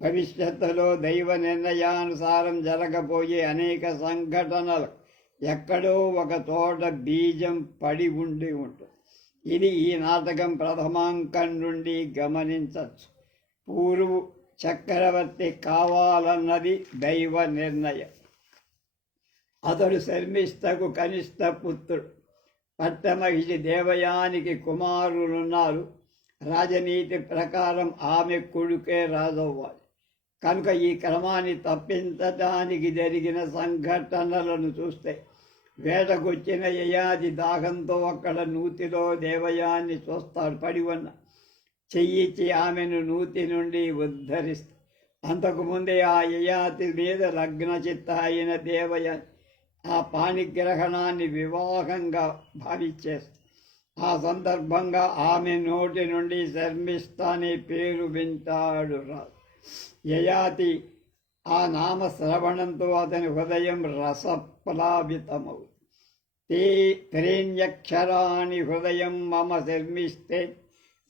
భవిష్యత్తులో దైవ నిర్ణయానుసారం జరగబోయే అనేక సంఘటనలు ఎక్కడో ఒక చోట బీజం పడి ఉండి ఉంటుంది. ఇది ఈ నాటకం ప్రథమాంకం నుండి గమనించవచ్చు. పూర్వు చక్రవర్తి కావాలన్నది దైవ నిర్ణయం. అతడు శర్మిష్ఠకు కనిష్ట పుత్రుడు. పట్టమహిషి దేవయానికి కుమారులున్నారు. రాజనీతి ప్రకారం ఆమె కొడుకే రాజవ్వాలి. కనుక ఈ క్రమాన్ని తప్పించడానికి జరిగిన సంఘటనలను చూస్తే వేటకొచ్చిన యయాతి దాహంతో అక్కడ నూతిలో దేవయాన్ని చూస్తాడు. పడి ఉన్న చెయ్యిచ్చి ఆమెను నూతి నుండి ఉద్ధరిస్తాడు. అంతకుముందే ఆ యయాతి మీద లగ్నచిత్త అయిన దేవయాని ఆ పాణిగ్రహణాన్ని వివాహంగా భావించేస్తాడు. ఆ సందర్భంగా ఆమె నోటి నుండి శర్మిష్ఠ అనే పేరు వింటాడు రాజు. యయాతి ఆ నామ శ్రవణంతో అతని హృదయం రసప్లావితమవు. త్రీణ్యక్షరాణి హృదయం మమ శర్మిష్ఠే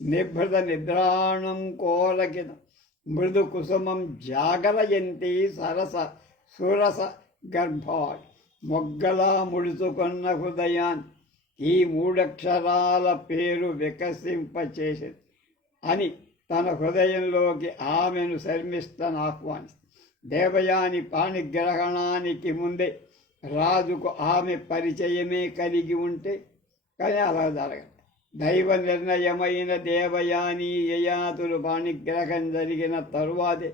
నిభృత నిద్రాణం కోరకిన మృదు కుసుమం జాగరయంతి సరస సురస గర్భాడ్. మొగ్గలా ముడుచుకున్న హృదయాన్ని ఈ 3 అక్షరాల పేరు వికసింపచేసింది అని తన హృదయంలోకి ఆమెను శర్మిష్ఠను ఆహ్వానిస్తుంది. దేవయాని పాణిగ్రహణానికి ముందే రాజుకు ఆమె పరిచయమే కలిగి ఉంటే కానీ అలా జరగదు. దైవ నిర్ణయమైన దేవయాని యయాతులు పాణిగ్రహం జరిగిన తరువాతే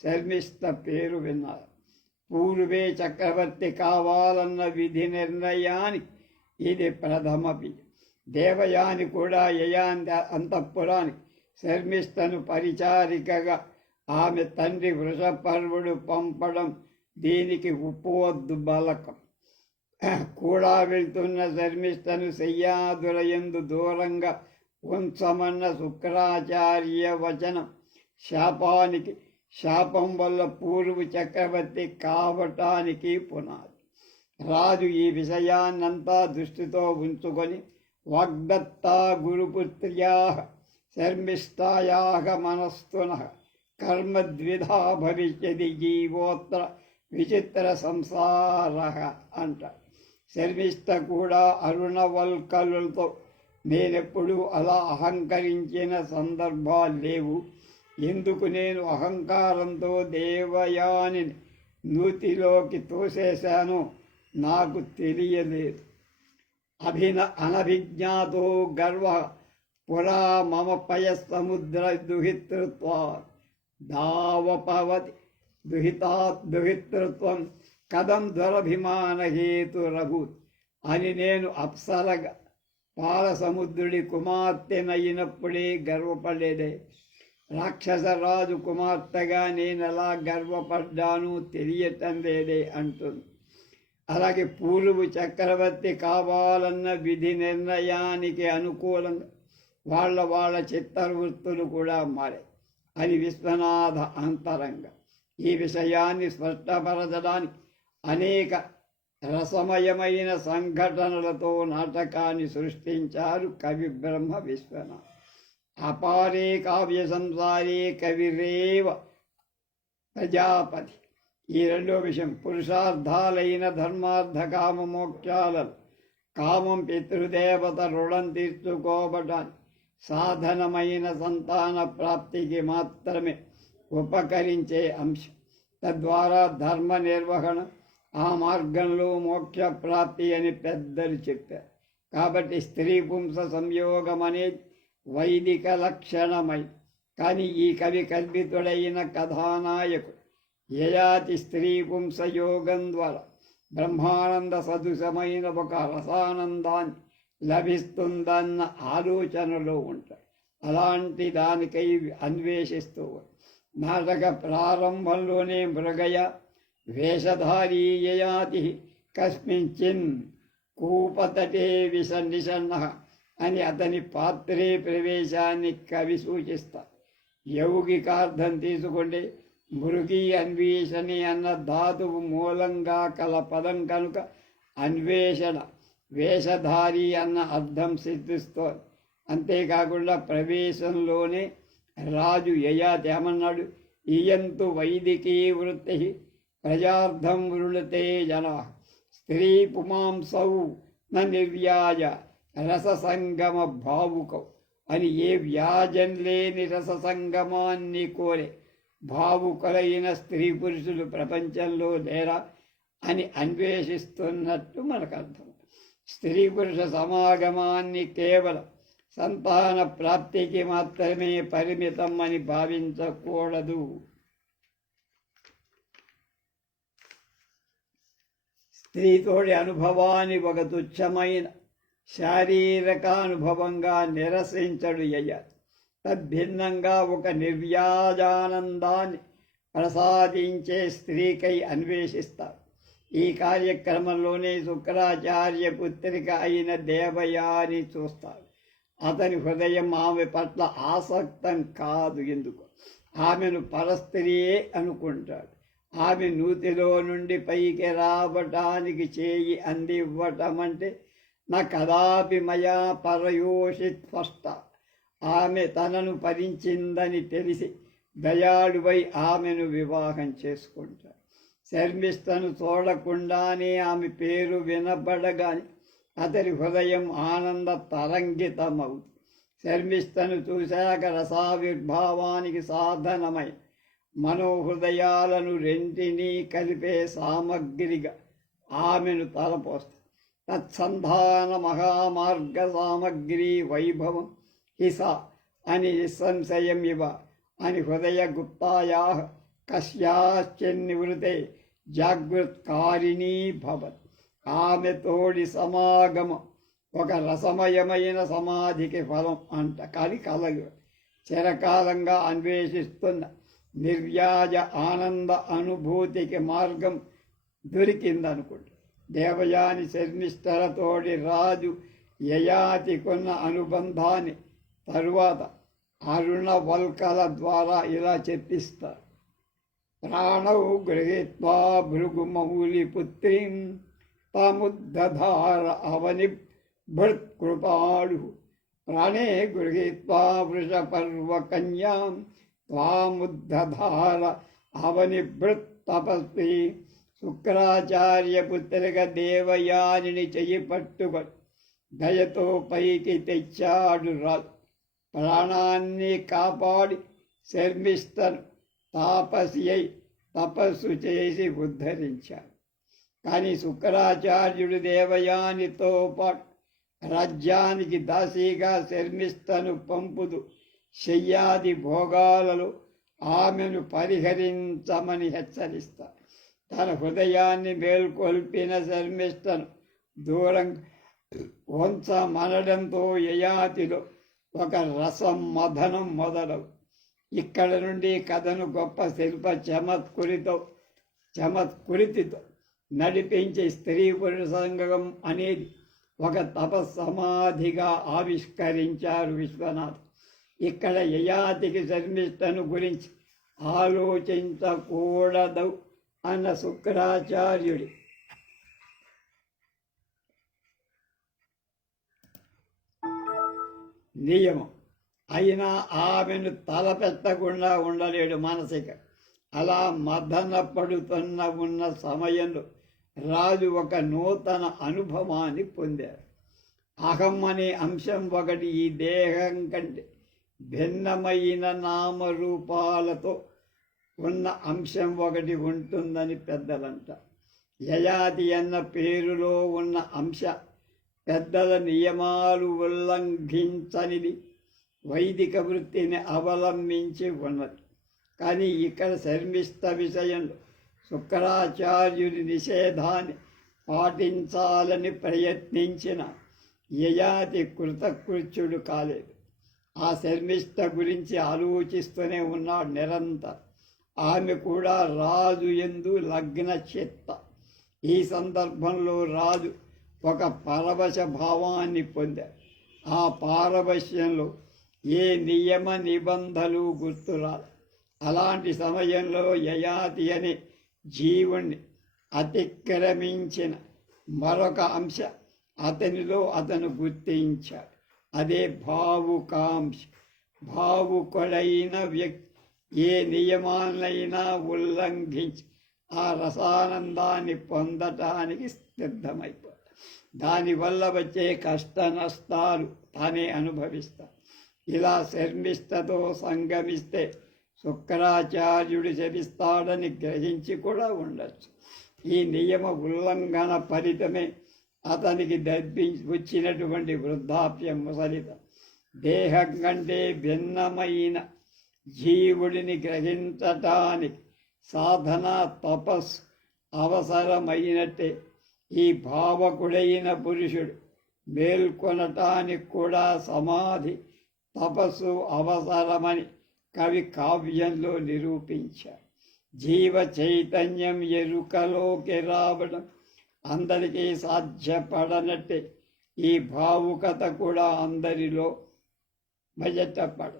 శర్మిష్ఠ పేరు విన్నారు. పూర్వే చక్రవర్తి కావాలన్న విధి నిర్ణయానికి ఇది ప్రథమ విజయం. దేవయాని కూడా యయాతి అంతఃపురానికి శర్మిష్ఠను పరిచారికగా ఆమె తండ్రి వృషపర్వుడు పంపడం దీనికి ఉపోద్బలకం. కూడా వెళ్తున్న శర్మిష్ఠను శయ్యాదులయందు దూరంగా ఉంచమన్న శుక్రాచార్య వచనం శాపం వల్ల పూర్వు చక్రవర్తి కావటానికి పునాది. రాజు ఈ విషయాన్నంతా దృష్టితో ఉంచుకొని వాగ్దత్తా గురుపుత్ర్యా శర్మిష్ఠాయా మనస్తున కర్మద్విధా భవిష్యది జీవోత్ర విచిత్ర సంసార అంటారు. శర్మిష్ఠ కూడా అరుణవల్కలులతో నేనెప్పుడు అలా అహంకరించిన సందర్భాలు లేవు. ఎందుకు నేను అహంకారంతో దేవయాని నూతిలోకి తోసేశానో నాకు తెలియలేదు. అనభిజ్ఞాతో గర్వ పురా మమ పయ సముద్ర దుహితృత్వా దావపవతి దుహితృత్వం కథం దురభిమానహేతురభూత్ అని నేను అప్సరగా పాలసముద్రుడి కుమార్తెనయినప్పుడే గర్వపడేదే. రాక్షసరాజు కుమార్తెగా నేను ఎలా గర్వపడ్డాను తెలియటం లేదే అంటుంది. అలాగే పూర్వు చక్రవర్తి కావాలన్న విధి నిర్ణయానికి అనుకూలంగా వాళ్ళ చిత్తవృత్తులు కూడా మారాయి. అది విశ్వనాథ అంతరంగ. ఈ విషయాన్ని స్పష్టపరచడానికి అనేక రసమయమైన సంఘటనలతో నాటకాన్ని సృష్టించారు కవి బ్రహ్మ విశ్వనాథ్. అపారే కావ్య సంసారే కవిరేవ ప్రజాపతి. ఈ రెండో విషయం పురుషార్థాలైన ధర్మార్థ కామ మోక్షాలను కామం పితృదేవత రుణం తీర్చుకోవటానికి సాధనమైన సంతాన ప్రాప్తికి మాత్రమే ఉపకరించే అంశం. తద్వారా ధర్మ నిర్వహణ, ఆ మార్గంలో మోక్ష ప్రాప్తి అని పెద్దలు చెప్పారు. కాబట్టి స్త్రీ పుంస సంయోగం అనేది వైదిక లక్షణమై. కానీ ఈ కవి కల్పితుడైన కథానాయకుడు యయాతి స్త్రీ పుంస యోగం ద్వారా బ్రహ్మానంద సదృశమైన ఒక రసానందాన్ని లభిస్తుందన్న ఆలోచనలో ఉంటాడు. అలాంటి దానికై అన్వేషిస్తూ నాటక ప్రారంభంలోనే మృగయ వేషధారీ యయాతి కస్మించిన్ కూపతటే విసన్నిషన్న అని అతని పాత్రే ప్రవేశాన్ని కవి సూచిస్తారు. యౌగికార్థం తీసుకుంటే మృగి అన్వేషణి అన్న ధాతువు మూలంగా కల పదం కనుక అన్వేషణ వేషధారి అన్న అర్థం సిద్ధిస్తోంది. అంతేకాకుండా ప్రవేశంలోనే రాజు యయాతి ఏమన్నాడు? ఇయంతు వైదికీ వృత్తి ప్రజార్థం వృళతే జనా స్త్రీ పుమాంసౌ న నిర్వ్యాజ రససంగమ భావుకౌ అని. ఏ వ్యాజం లేని రససంగమాన్ని కోరే భావుకులైన స్త్రీ పురుషులు ప్రపంచంలో లేరా అని అన్వేషిస్తున్నట్టు మనకు అర్థం. స్త్రీ పురుష సమాగమాన్ని కేవలం సంతాన ప్రాప్తికి మాత్రమే పరిమితం అని భావించకూడదు. స్త్రీతోడి అనుభవాన్ని ఒక తుచ్చమైన శారీరకానుభవంగా నిరసించడు యయాతి. తద్భిన్నంగా ఒక నిర్వ్యాజానందాన్ని ప్రసాదించే స్త్రీకై అన్వేషిస్తారు. ఈ కార్యక్రమంలోనే శుక్రాచార్య పుత్రిక అయిన దేవయాని చూస్తారు. అతని హృదయం ఆమె పట్ల ఆసక్తం కాదు. ఎందుకు? ఆమెను పరస్త్రీయే అనుకుంటాడు. ఆమె నూతిలో నుండి పైకి రావటానికి చేయి అందివ్వటం అంటే నా కదాపి మయా పరయోషిత్ స్పష్ట. ఆమె తనను భరించిందని తెలిసి దయాళువై ఆమెను వివాహం చేసుకుంటాడు. శర్మిష్టను చూడకుండానే ఆమె పేరు వినబడగానే అతని హృదయం ఆనంద తరంగితమవుతుంది. శర్మిష్టను చూశాక రసావిర్భావానికి సాధనమై మనోహృదయాలను రెంటినీ కలిపే సామగ్రిగా ఆమెను తలపోస్తాడు. తత్సంధాన మహామార్గ సామగ్రి వైభవం హిస అని నిస్సంశయం ఇవ అని హృదయ గుప్తాయా కస్యాశ్చన్నివృతే జాగృత్కారిణీ భవత్. ఆమె తోడి సమాగమం ఒక రసమయమైన సమాధికి ఫలం అంట. కానీ కలగ చిరకాలంగా అన్వేషిస్తున్న నిర్వ్యాజ ఆనంద అనుభూతికి మార్గం దొరికిందనుకుంటా. దేవయాని శర్మిష్ఠలతోడి రాజు యయాతికున్న అనుబంధాన్ని తరువాత అరుణవల్కల ద్వారా ఇలా చెప్పిస్తారు. ప్రాణౌ గృహీత్వా భృగుమౌలిపుత్రీం తాముద్దధార అవని భృత్కృపాళు. ప్రాణే గృహీత్వా వృషపర్వకన్యాం త్వాముద్దధార అవని భృత్ తపస్వి. శుక్రాచార్య పుత్రిక దేవయానిని చెయ్యి పట్టుకొని దయతో పైకి తెచ్చాడు రాజు. ప్రాణాన్ని కాపాడి శర్మిష్టను తాపసి అయి తపస్సు చేసి ఉద్ధరించాడు. కానీ శుక్రాచార్యుడు దేవయానితో పాటు రాజ్యానికి దాసీగా శర్మిష్టను పంపుదు శయ్యాది భోగాలలో ఆమెను పరిహరించమని హెచ్చరిస్తాడు. తన హృదయాన్ని మేల్కొల్పిన శర్మిష్టను దూరం వంచమనడంతో యయాతిలో ఒక రసం మథనం మొదలవు. ఇక్కడ నుండి కథను గొప్ప శిల్ప చమత్కృతితో నడిపించే స్త్రీ పురుష సంగమం అనేది ఒక తపస్సమాధిగా ఆవిష్కరించారు విశ్వనాథ్. ఇక్కడ యయాతికి శర్మిష్టను గురించి ఆలోచించకూడదు అన్న శుక్రాచార్యుడి నియమం అయినా ఆమెను తలపెట్టకుండా ఉండలేడు మానసిక. అలా మదన పడుతున్న ఉన్న సమయంలో రాజు ఒక నూతన అనుభవాన్ని పొందారు. అహం అనే అంశం ఒకటి ఈ దేహం కంటే భిన్నమైన నామరూపాలతో ఉన్న అంశం ఒకటి ఉంటుందని పెద్దలంట. యయాతి అన్న పేరులో ఉన్న అంశ పెద్దల నియమాలు ఉల్లంఘించనిది, వైదిక వృత్తిని అవలంబించి ఉన్నది. కానీ ఇక్కడ శర్మిష్ట విషయంలో శుక్రాచార్యుడి నిషేధాన్ని పాటించాలని ప్రయత్నించిన యయాతి కృతకృత్యుడు కాలేదు. ఆ శర్మిష్ట గురించి ఆలోచిస్తూనే ఉన్నాడు నిరంతరం. ఆమె కూడా రాజు యందు లగ్న చిత్త. ఈ సందర్భంలో రాజు ఒక పరవశ భావాన్ని పొందాడు. ఆ పారవశ్యంలో ఏ నియమ నిబంధనలు గుర్తురాలి. అలాంటి సమయంలో యయాతి అనే జీవుణ్ణి అతిక్రమించిన మరొక అంశ అతనిలో అతను గుర్తించాడు. అదే భావుకాంశ. భావుకుడైన వ్యక్తి ఏ నియమాలైనా ఉల్లంఘించి ఆ రసానందాన్ని పొందటానికి సిద్ధమైపోతాడు. దానివల్ల వచ్చే కష్ట నష్టాలు తానే అనుభవిస్తాడు. ఇలా శర్మిష్టతో సంగమిస్తే శుక్రాచార్యుడు శపిస్తాడని గ్రహించి కూడా ఉండొచ్చు. ఈ నియమ ఉల్లంఘన ఫలితమే అతనికి వచ్చినటువంటి వృద్ధాప్యం ముసలిత. దేహం కంటే భిన్నమైన జీవుడిని గ్రహించటానికి సాధన తపస్సు అవసరమైనట్టే ఈ భావకుడైన పురుషుడు మేల్కొనటానికి కూడా సమాధి తపస్సు అవసరమని కవి కావ్యంలో నిరూపించాడు. జీవ చైతన్యం ఎరుకలోకి రావడం అందరికీ సాధ్యపడనట్టే ఈ భావుకత కూడా అందరిలో బయటపడ.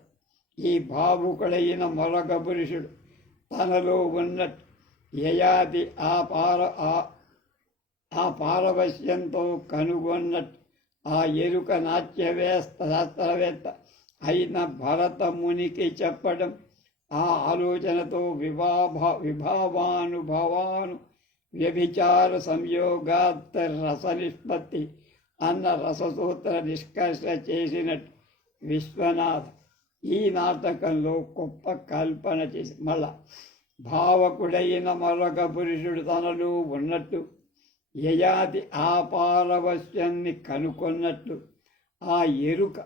ఈ భావుకుడైన మరొక పురుషుడు తనలో ఉన్నట్టు యయాతి ఆ పారవశ్యంతో కనుగొన్నట్టు ఆ ఎరుక శాస్త్రవేత్త అయిన భరత మునికి చెప్పడం, ఆ ఆలోచనతో విభావానుభవాను వ్యభిచార సంయోగాత్ రస నిష్పత్తి అన్న రససూత్ర నిష్కర్ష చేసినట్టు విశ్వనాథ్ ఈ నాటకంలో గొప్ప కల్పన చేసి మళ్ళా భావకుడైన మరొక పురుషుడు తనలో ఉన్నట్టు యయాతి ఆ పారవశ్యాన్ని కనుకొన్నట్టు ఆ ఎరుక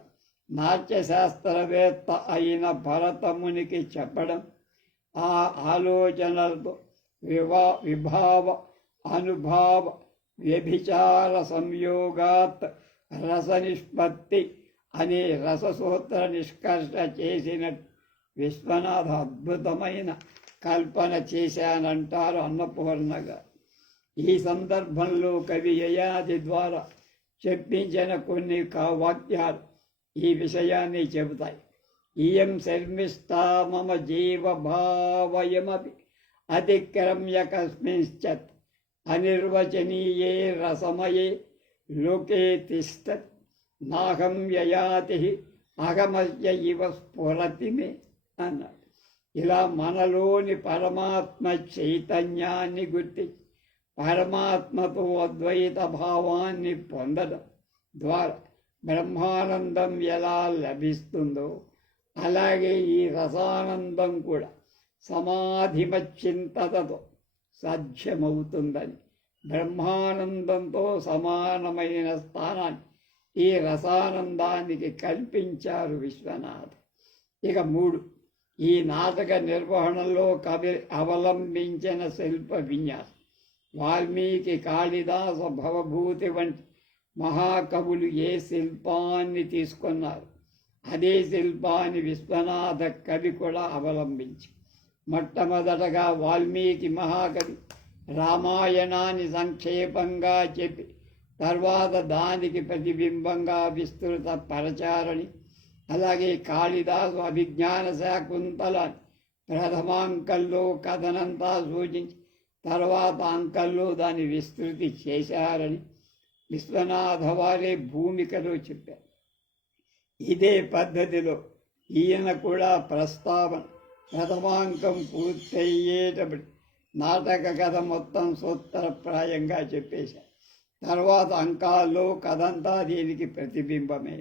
నాట్యశాస్త్రవేత్త అయిన భరతమునికి చెప్పడం, ఆ ఆలోచనలతో విభావ అనుభావ వ్యభిచార సంయోగాత్ రస నిష్పత్తి అనే రససూత్ర నిష్కర్ష చేసినట్టు విశ్వనాథ అద్భుతమైన కల్పన చేశానంటారు అన్నపూర్ణగా. ఈ సందర్భంలో కవి యయాతి ద్వారా చెప్పించిన కొన్ని వాక్యాలు ఈ విషయాన్ని చెబుతాయి. ఇయం శర్మిష్టా మమ జీవభావయమపి అతిక్రమ్య కస్మింశ్చిత్ అనిర్వచనీయే రసమయే లోకే తిష్టత్ నాహం యయాతి అహమస్య ఇవ స్ఫురతి మే అన్నాడు. ఇలా మనలోని పరమాత్మ చైతన్యాన్ని గుర్తించి పరమాత్మతో అద్వైత భావాన్ని పొందడం ద్వారా బ్రహ్మానందం ఎలా లభిస్తుందో అలాగే ఈ రసానందం కూడా సమాధిమచ్చింతతో సాధ్యమవుతుందని, బ్రహ్మానందంతో సమానమైన స్థానాన్ని ఈ రసానందానికి కల్పించారు విశ్వనాథ్. ఇక 3, ఈ నాటక నిర్వహణలో కవి అవలంబించిన శిల్ప విన్యాసం. వాల్మీకి, కాళిదాస, భవభూతి వంటి మహాకవులు ఏ శిల్పాన్ని తీసుకున్నారు, అదే శిల్పాన్ని విశ్వనాథ కవి కూడా అవలంబించి, మొట్టమొదటగా వాల్మీకి మహాకవి రామాయణాన్ని సంక్షేపంగా చెప్పి తర్వాత దానికి ప్రతిబింబంగా విస్తృత పరచారని, అలాగే కాళిదాసు అభిజ్ఞాన శాకుంతలాన్ని ప్రథమాంకంలో కథనంతా సూచించి తర్వాత అంకంలో దాన్ని విస్తృతి చేశారని విశ్వనాథ వారే భూమికలో చెప్పారు. ఇదే పద్ధతిలో ఈయన కూడా ప్రస్తావన ప్రథమాంకం పూర్తయ్యేటప్పుడు నాటక కథ మొత్తం సూత్రప్రాయంగా చెప్పేశారు. తర్వాత అంకాల్లో కథంతా దీనికి ప్రతిబింబమే.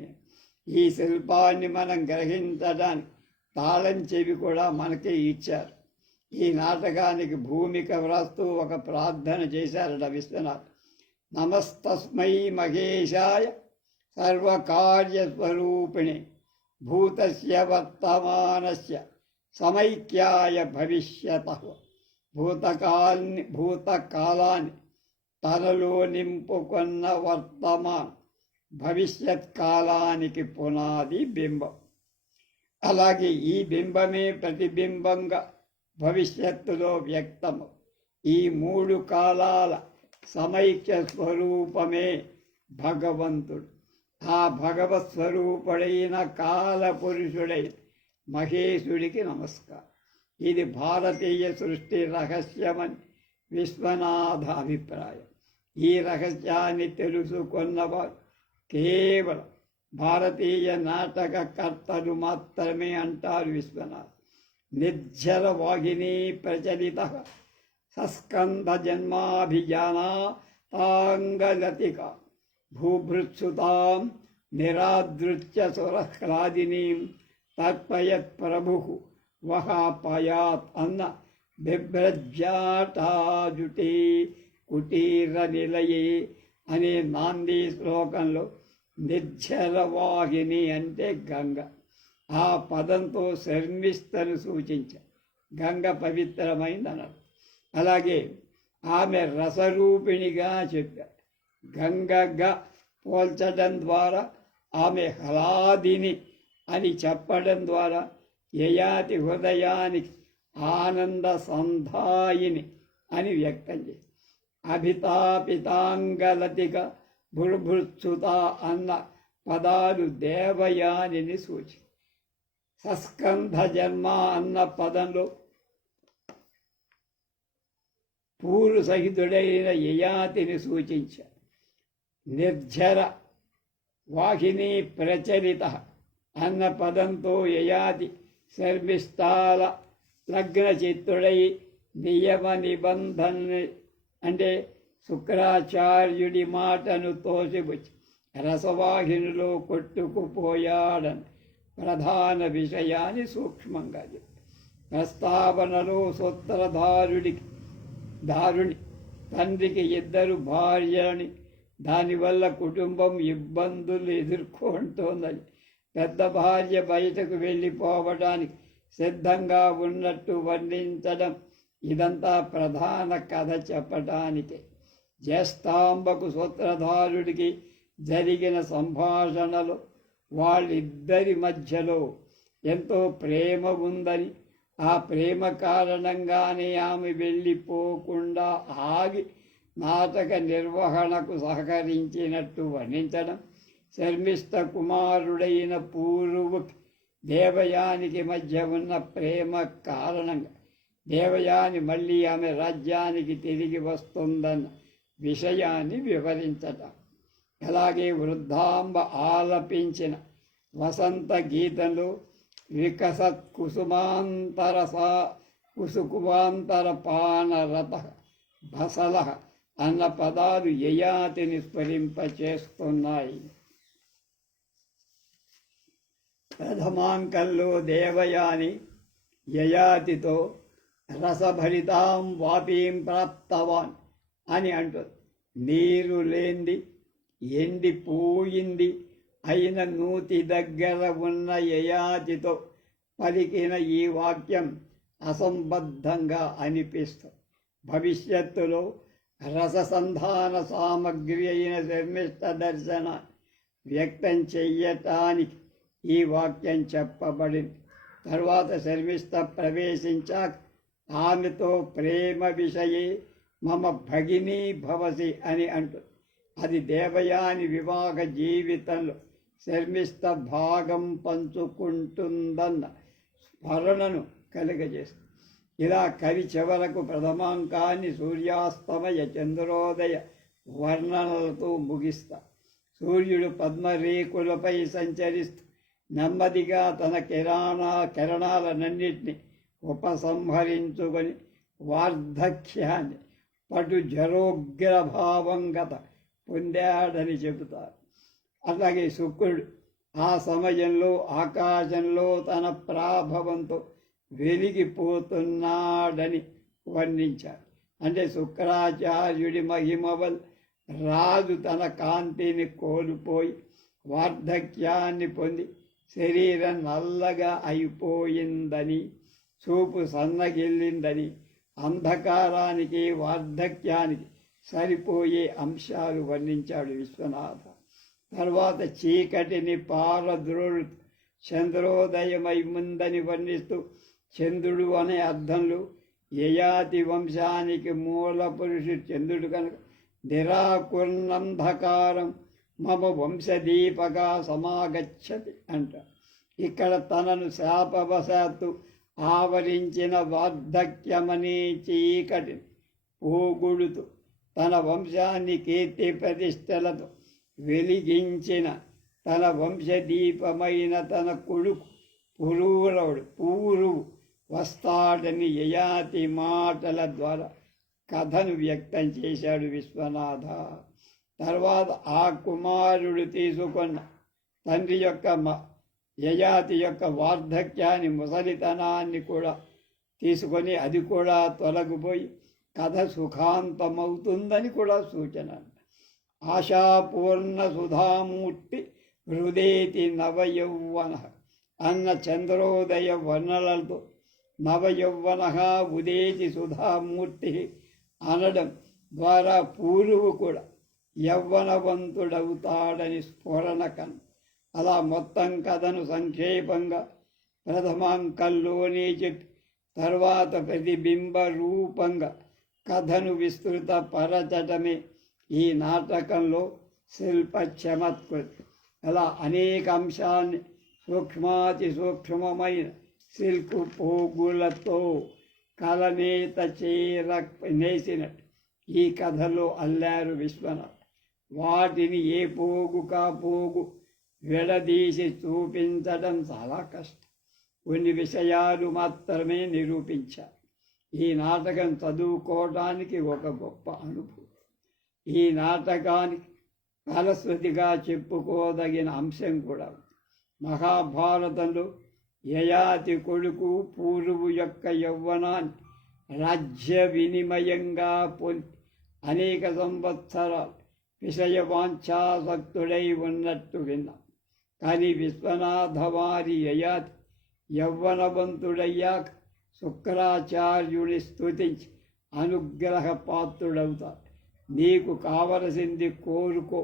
ఈ శిల్పాన్ని మనం గ్రహించడానికి తాళం చెవి కూడా మనకే ఇచ్చారు. ఈ నాటకానికి భూమిక వ్రాస్తూ ఒక ప్రార్థన చేశారట విశ్వనాథ్. నమస్తస్మై మహేశాయ సర్వకార్యస్వరూపిణి భూతస్య వర్తమానస్య సమైక్యాయ భవిష్యతః. భూతకాలాన్ని తనలో నింపుకున్న వర్తమాన భవిష్యత్ కాలానికి పునాది బింబం. అలాగే ఈ బింబమే ప్రతిబింబంగా భవిష్యత్తులో వ్యక్తము. ఈ 3 కాలాల సమైక్య స్వరూపమే భగవంతుడు. ఆ భగవత్ స్వరూపుడైన కాలపురుషుడైన మహేశుడికి నమస్కారం. ఇది భారతీయ సృష్టి రహస్యమని విశ్వనాథ అభిప్రాయం. ఈ రహస్యాన్ని తెలుసుకున్నవారు కేవలం భారతీయ నాటకకర్తలు మాత్రమే అంటారు విశ్వనాథ్. నిర్జర వాహిని ప్రచలిత సస్కంద జన్మాభిజానా తాంగలతిక భూభృత్సుతాం నిరాదృత్య సురహ్లాదినీం తర్పయత్ ప్రభు వహాపయాత్ అన్న బిభ్రజ్యాటాజుటే కుటీర నిలయే అనే నాంది శ్లోకంలో నిర్జరవాహిని అంటే గంగ. ఆ పదంతో శర్మిస్తను సూచించారు. గంగ పవిత్రమైందన్నారు. అలాగే ఆమె రసరూపిణిగా చెప్పారు. గంగగా పోల్చడం ద్వారా ఆమె హ్లాదిని అని చెప్పడం ద్వారా యయాతి హృదయానికి ఆనంద సంధాయిని అని వ్యక్తం చేసి అభితాపితాంగలతిక భుర్భృత్సుత అన్న పదాలు దేవయానిని సూచి సస్కంధ జన్మ అన్న పదంలో పూరు సహితుడైన యయాతిని సూచించారు. నిర్జర వాహిని ప్రచలిత అన్న పదంతో యయాతి శర్మిష్టాల లగ్న చిత్తుడై నియమ నిబంధన అంటే శుక్రాచార్యుడి మాటను తోసిపుచ్చి రసవాహినిలో కొట్టుకుపోయాడని ప్రధాన విషయాన్ని సూక్ష్మంగా చెప్పి ప్రస్తావనలో సూత్రధారుని తండ్రికి 2 భార్యని, దానివల్ల కుటుంబం ఇబ్బందులు ఎదుర్కొంటోందని, పెద్ద భార్య బయటకు వెళ్ళిపోవడానికి సిద్ధంగా ఉన్నట్టు వర్ణించడం ఇదంతా ప్రధాన కథ చెప్పటానికే. జ్యేష్ఠాంబకు సూత్రధారుడికి జరిగిన సంభాషణలో వాళ్ళిద్దరి మధ్యలో ఎంతో ప్రేమ ఉందని, ఆ ప్రేమ కారణంగానే ఆమె వెళ్ళిపోకుండా ఆగి నాటక నిర్వహణకు సహకరించినట్టు వర్ణించడం, శర్మిష్ఠ కుమారుడైన పూర్వుకి దేవయానికి మధ్య ఉన్న ప్రేమ కారణంగా దేవయాని మళ్ళీ ఆమె రాజ్యానికి తిరిగి వస్తుందన్న విషయాన్ని వివరించటం. అలాగే వృద్ధాంబ ఆలపించిన వసంత గీతంలో వికసత్ కుసుకుమాంతర పానరత భసల అన్న పదాలు యయాతిని స్మరింపచేస్తున్నాయి. ప్రథమాంకంలో దేవయాని యయాతితో రసభరితాం వాపీం ప్రాప్తవాన్ అని అంటుంది. నీరు లేంది ఎండిపోయింది అయిన నూతి దగ్గర ఉన్న యయాతితో పలికిన ఈ వాక్యం అసంబద్ధంగా అనిపిస్తుంది. భవిష్యత్తులో రససంధాన సామగ్రి అయిన శర్మిష్ట దర్శనాన్ని వ్యక్తం చెయ్యటానికి ఈ వాక్యం చెప్పబడింది. తర్వాత శర్మిష్ట ప్రవేశించాక ఆమెతో ప్రేమ విషయే మమ భగినీ భవసి అని అంటుంది. అది దేవయాని వివాహ జీవితంలో శర్మిష్ట భాగం పంచుకుంటుందన్న స్మరణను కలుగజేస్తుంది. ఇలా కవి చివరకు ప్రథమాంకాన్ని సూర్యాస్తమయ చంద్రోదయ వర్ణనలతో ముగిస్తా. సూర్యుడు పద్మరేకులపై సంచరిస్తూ నెమ్మదిగా తన కిరణాలన్నింటినీ ఉపసంహరించుకొని వార్ధక్యాన్ని పటు జరోగ్రభావం గత పొందాడని చెబుతారు. అలాగే శుక్రుడు ఆ సమయంలో ఆకాశంలో తన ప్రాభవంతో వెలిగిపోతున్నాడని వర్ణించారు. అంటే శుక్రాచార్యుడి మహిమవల్ రాజు తన కాంతిని కోల్పోయి వార్ధక్యాన్ని పొంది శరీరం నల్లగా అయిపోయిందని, చూపు సన్నగిల్లిందని, అంధకారానికి వార్ధక్యానికి సరిపోయే అంశాలు వర్ణించాడు విశ్వనాథ. తర్వాత చీకటిని పారద్రోడు చంద్రోదయమై ముందని వర్ణిస్తూ చంద్రుడు అనే అర్థంలో యయాతి వంశానికి మూల పురుషుడు చంద్రుడు కనుక నిరాకుర్ణంధకారం మమ వంశదీపగా సమాగచ్చతి అంట. ఇక్కడ తనను శాపవశాత్తు ఆవరించిన వార్ధక్యమనే చీకటిని పోగొడుతూ తన వంశాన్ని కీర్తి ప్రతిష్టలతో వెలిగించిన తన వంశదీపమైన తన కొడుకు పూరువు వస్తాడని యయాతి మాటల ద్వారా కథను వ్యక్తం చేశాడు విశ్వనాథ. తర్వాత ఆ కుమారుడు తీసుకున్న తండ్రి యొక్క యయాతి యొక్క వార్ధక్యాన్ని, ముసలితనాన్ని కూడా తీసుకొని అది కూడా తొలగిపోయి కథ సుఖాంతమవుతుందని కూడా సూచన. ఆశాపూర్ణ సుధామూర్తి హృదేతి నవయౌవన అన్న చంద్రోదయ వర్ణలతో నవయౌవన ఉదేతి సుధామూర్తి అనడం ద్వారా పూర్వు కూడా యవ్వనవంతుడవుతాడని స్ఫురణ కను. అలా మొత్తం కథను సంక్షేపంగా ప్రథమాంకంలోనే చెప్పి తర్వాత ప్రతిబింబ రూపంగా కథను విస్తృత పరచటమే ఈ నాటకంలో శిల్ప చమత్కృతి. అలా అనేక అంశాన్ని సూక్ష్మాతి సూక్ష్మమైన సిల్కు పోగులతో కలనేత నేసినట్టు ఈ కథలో అల్లారు విశ్వనాథ్. వాటిని ఏ పోగు కా పోగు విడదీసి చూపించడం చాలా కష్టం. కొన్ని విషయాలు మాత్రమే నిరూపించారు. ఈ నాటకం చదువుకోవడానికి ఒక గొప్ప అనుభూతి. ఈ నాటకానికి ఫలశ్రుతిగా చెప్పుకోదగిన అంశం కూడా మహాభారతంలో యయాతి కొడుకు పూర్వు యొక్క యవ్వనాన్ని రాజ్య వినిమయంగా పొంది అనేక సంవత్సరాలు విషయవాంఛాసక్తుడై ఉన్నట్టు విన్నాం. కానీ విశ్వనాథ వారి యయాతి యవ్వనవంతుడయ్యాక శుక్రాచార్యుని స్తుతించి అనుగ్రహ పాత్రుడవుతాడు. నీకు కావలసింది కోరుకో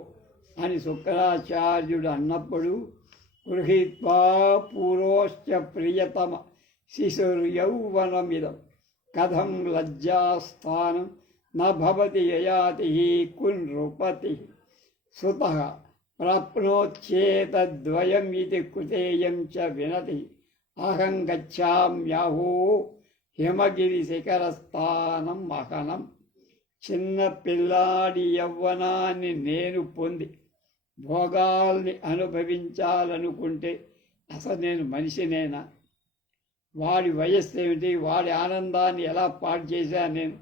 అని శుక్రాచార్యుడు అన్నప్పుడు గృహీత్వా పూరోశ్చ ప్రియతమ శిశుర్యౌవనమిదం కథం లజ్జాస్థానం నభవతి యయాతి కునృపతి సుతః ప్రాప్నోచ్చేతద్వయం ఇది కృతేయం చ వినతి అహం గచ్చామ్యహో హిమగిరి శిఖరస్థానం మహనం. చిన్న పిల్లాడి యవ్వనాన్ని నేను పొంది భోగాల్ని అనుభవించాలనుకుంటే అసలు నేను మనిషినేనా? వాడి వయస్సు ఏమిటి? వాడి ఆనందాన్ని ఎలా పాడు చేశాను నేను?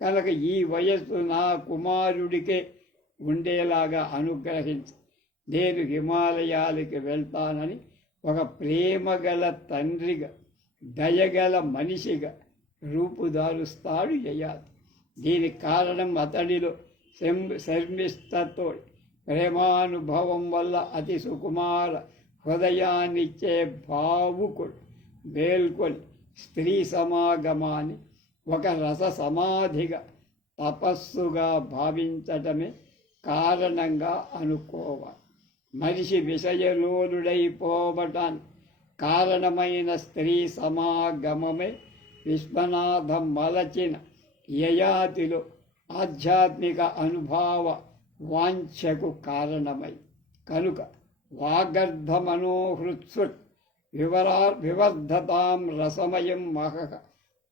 కనుక ఈ వయస్సు నా కుమారుడికే ఉండేలాగా అనుగ్రహించి నేను హిమాలయాలకి వెళ్తానని ఒక ప్రేమగల తండ్రిగా దయగల మనిషిగా రూపుదారుస్తాడు యయాతి. దీనికి కారణం అతడిలో శర్మిష్టతో ప్రేమానుభవం వల్ల అతి సుకుమార హృదయాన్నిచ్చే భావుకుడు మేల్కొని స్త్రీ సమాగమాన్ని ఒక రస సమాధిగా తపస్సుగా భావించటమే కారణంగా అనుకోవాలి. మనిషి విషయలోలుడైపోవటానికి కారణమైన స్త్రీ సమాగమమే విశ్వనాథం మలచిన యయాతిలో ఆధ్యాత్మిక అనుభవ వాంఛకు కారణమై కనుక వాగర్ధమనోహృత్సుట్ వివర్ధతాం రసమయం మహః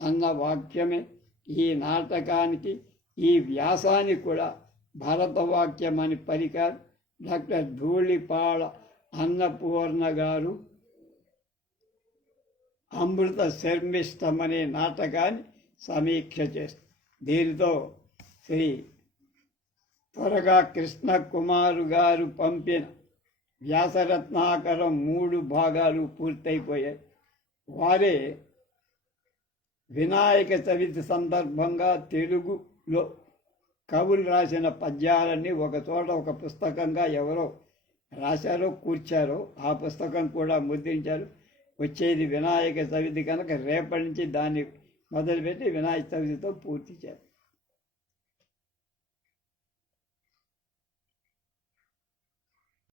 అన్న వాక్యమే ఈ నాటకానికి, ఈ వ్యాసానికి కూడా భరతవాక్యం అని పరికారు డాక్టర్ ధూళిపాళ అన్నపూర్ణ గారు అమృత శర్మిష్టం అనే నాటకాన్ని సమీక్ష చేస్తారు. దీనితో శ్రీ త్వరగా కృష్ణ కుమారు గారు పంపిన వ్యాసరత్నాకరం 3 భాగాలు పూర్తయిపోయాయి. వారే వినాయక చవితి సందర్భంగా తెలుగులో కవులు రాసిన పద్యాలన్నీ ఒక చోట ఒక పుస్తకంగా ఎవరో రాశారో కూర్చారో ఆ పుస్తకం కూడా ముద్రించారు. వచ్చేది వినాయక చవితి కనుక రేపటి నుంచి దాన్ని మొదలుపెట్టి వినాయక చవితితో పూర్తి చేస్తారు.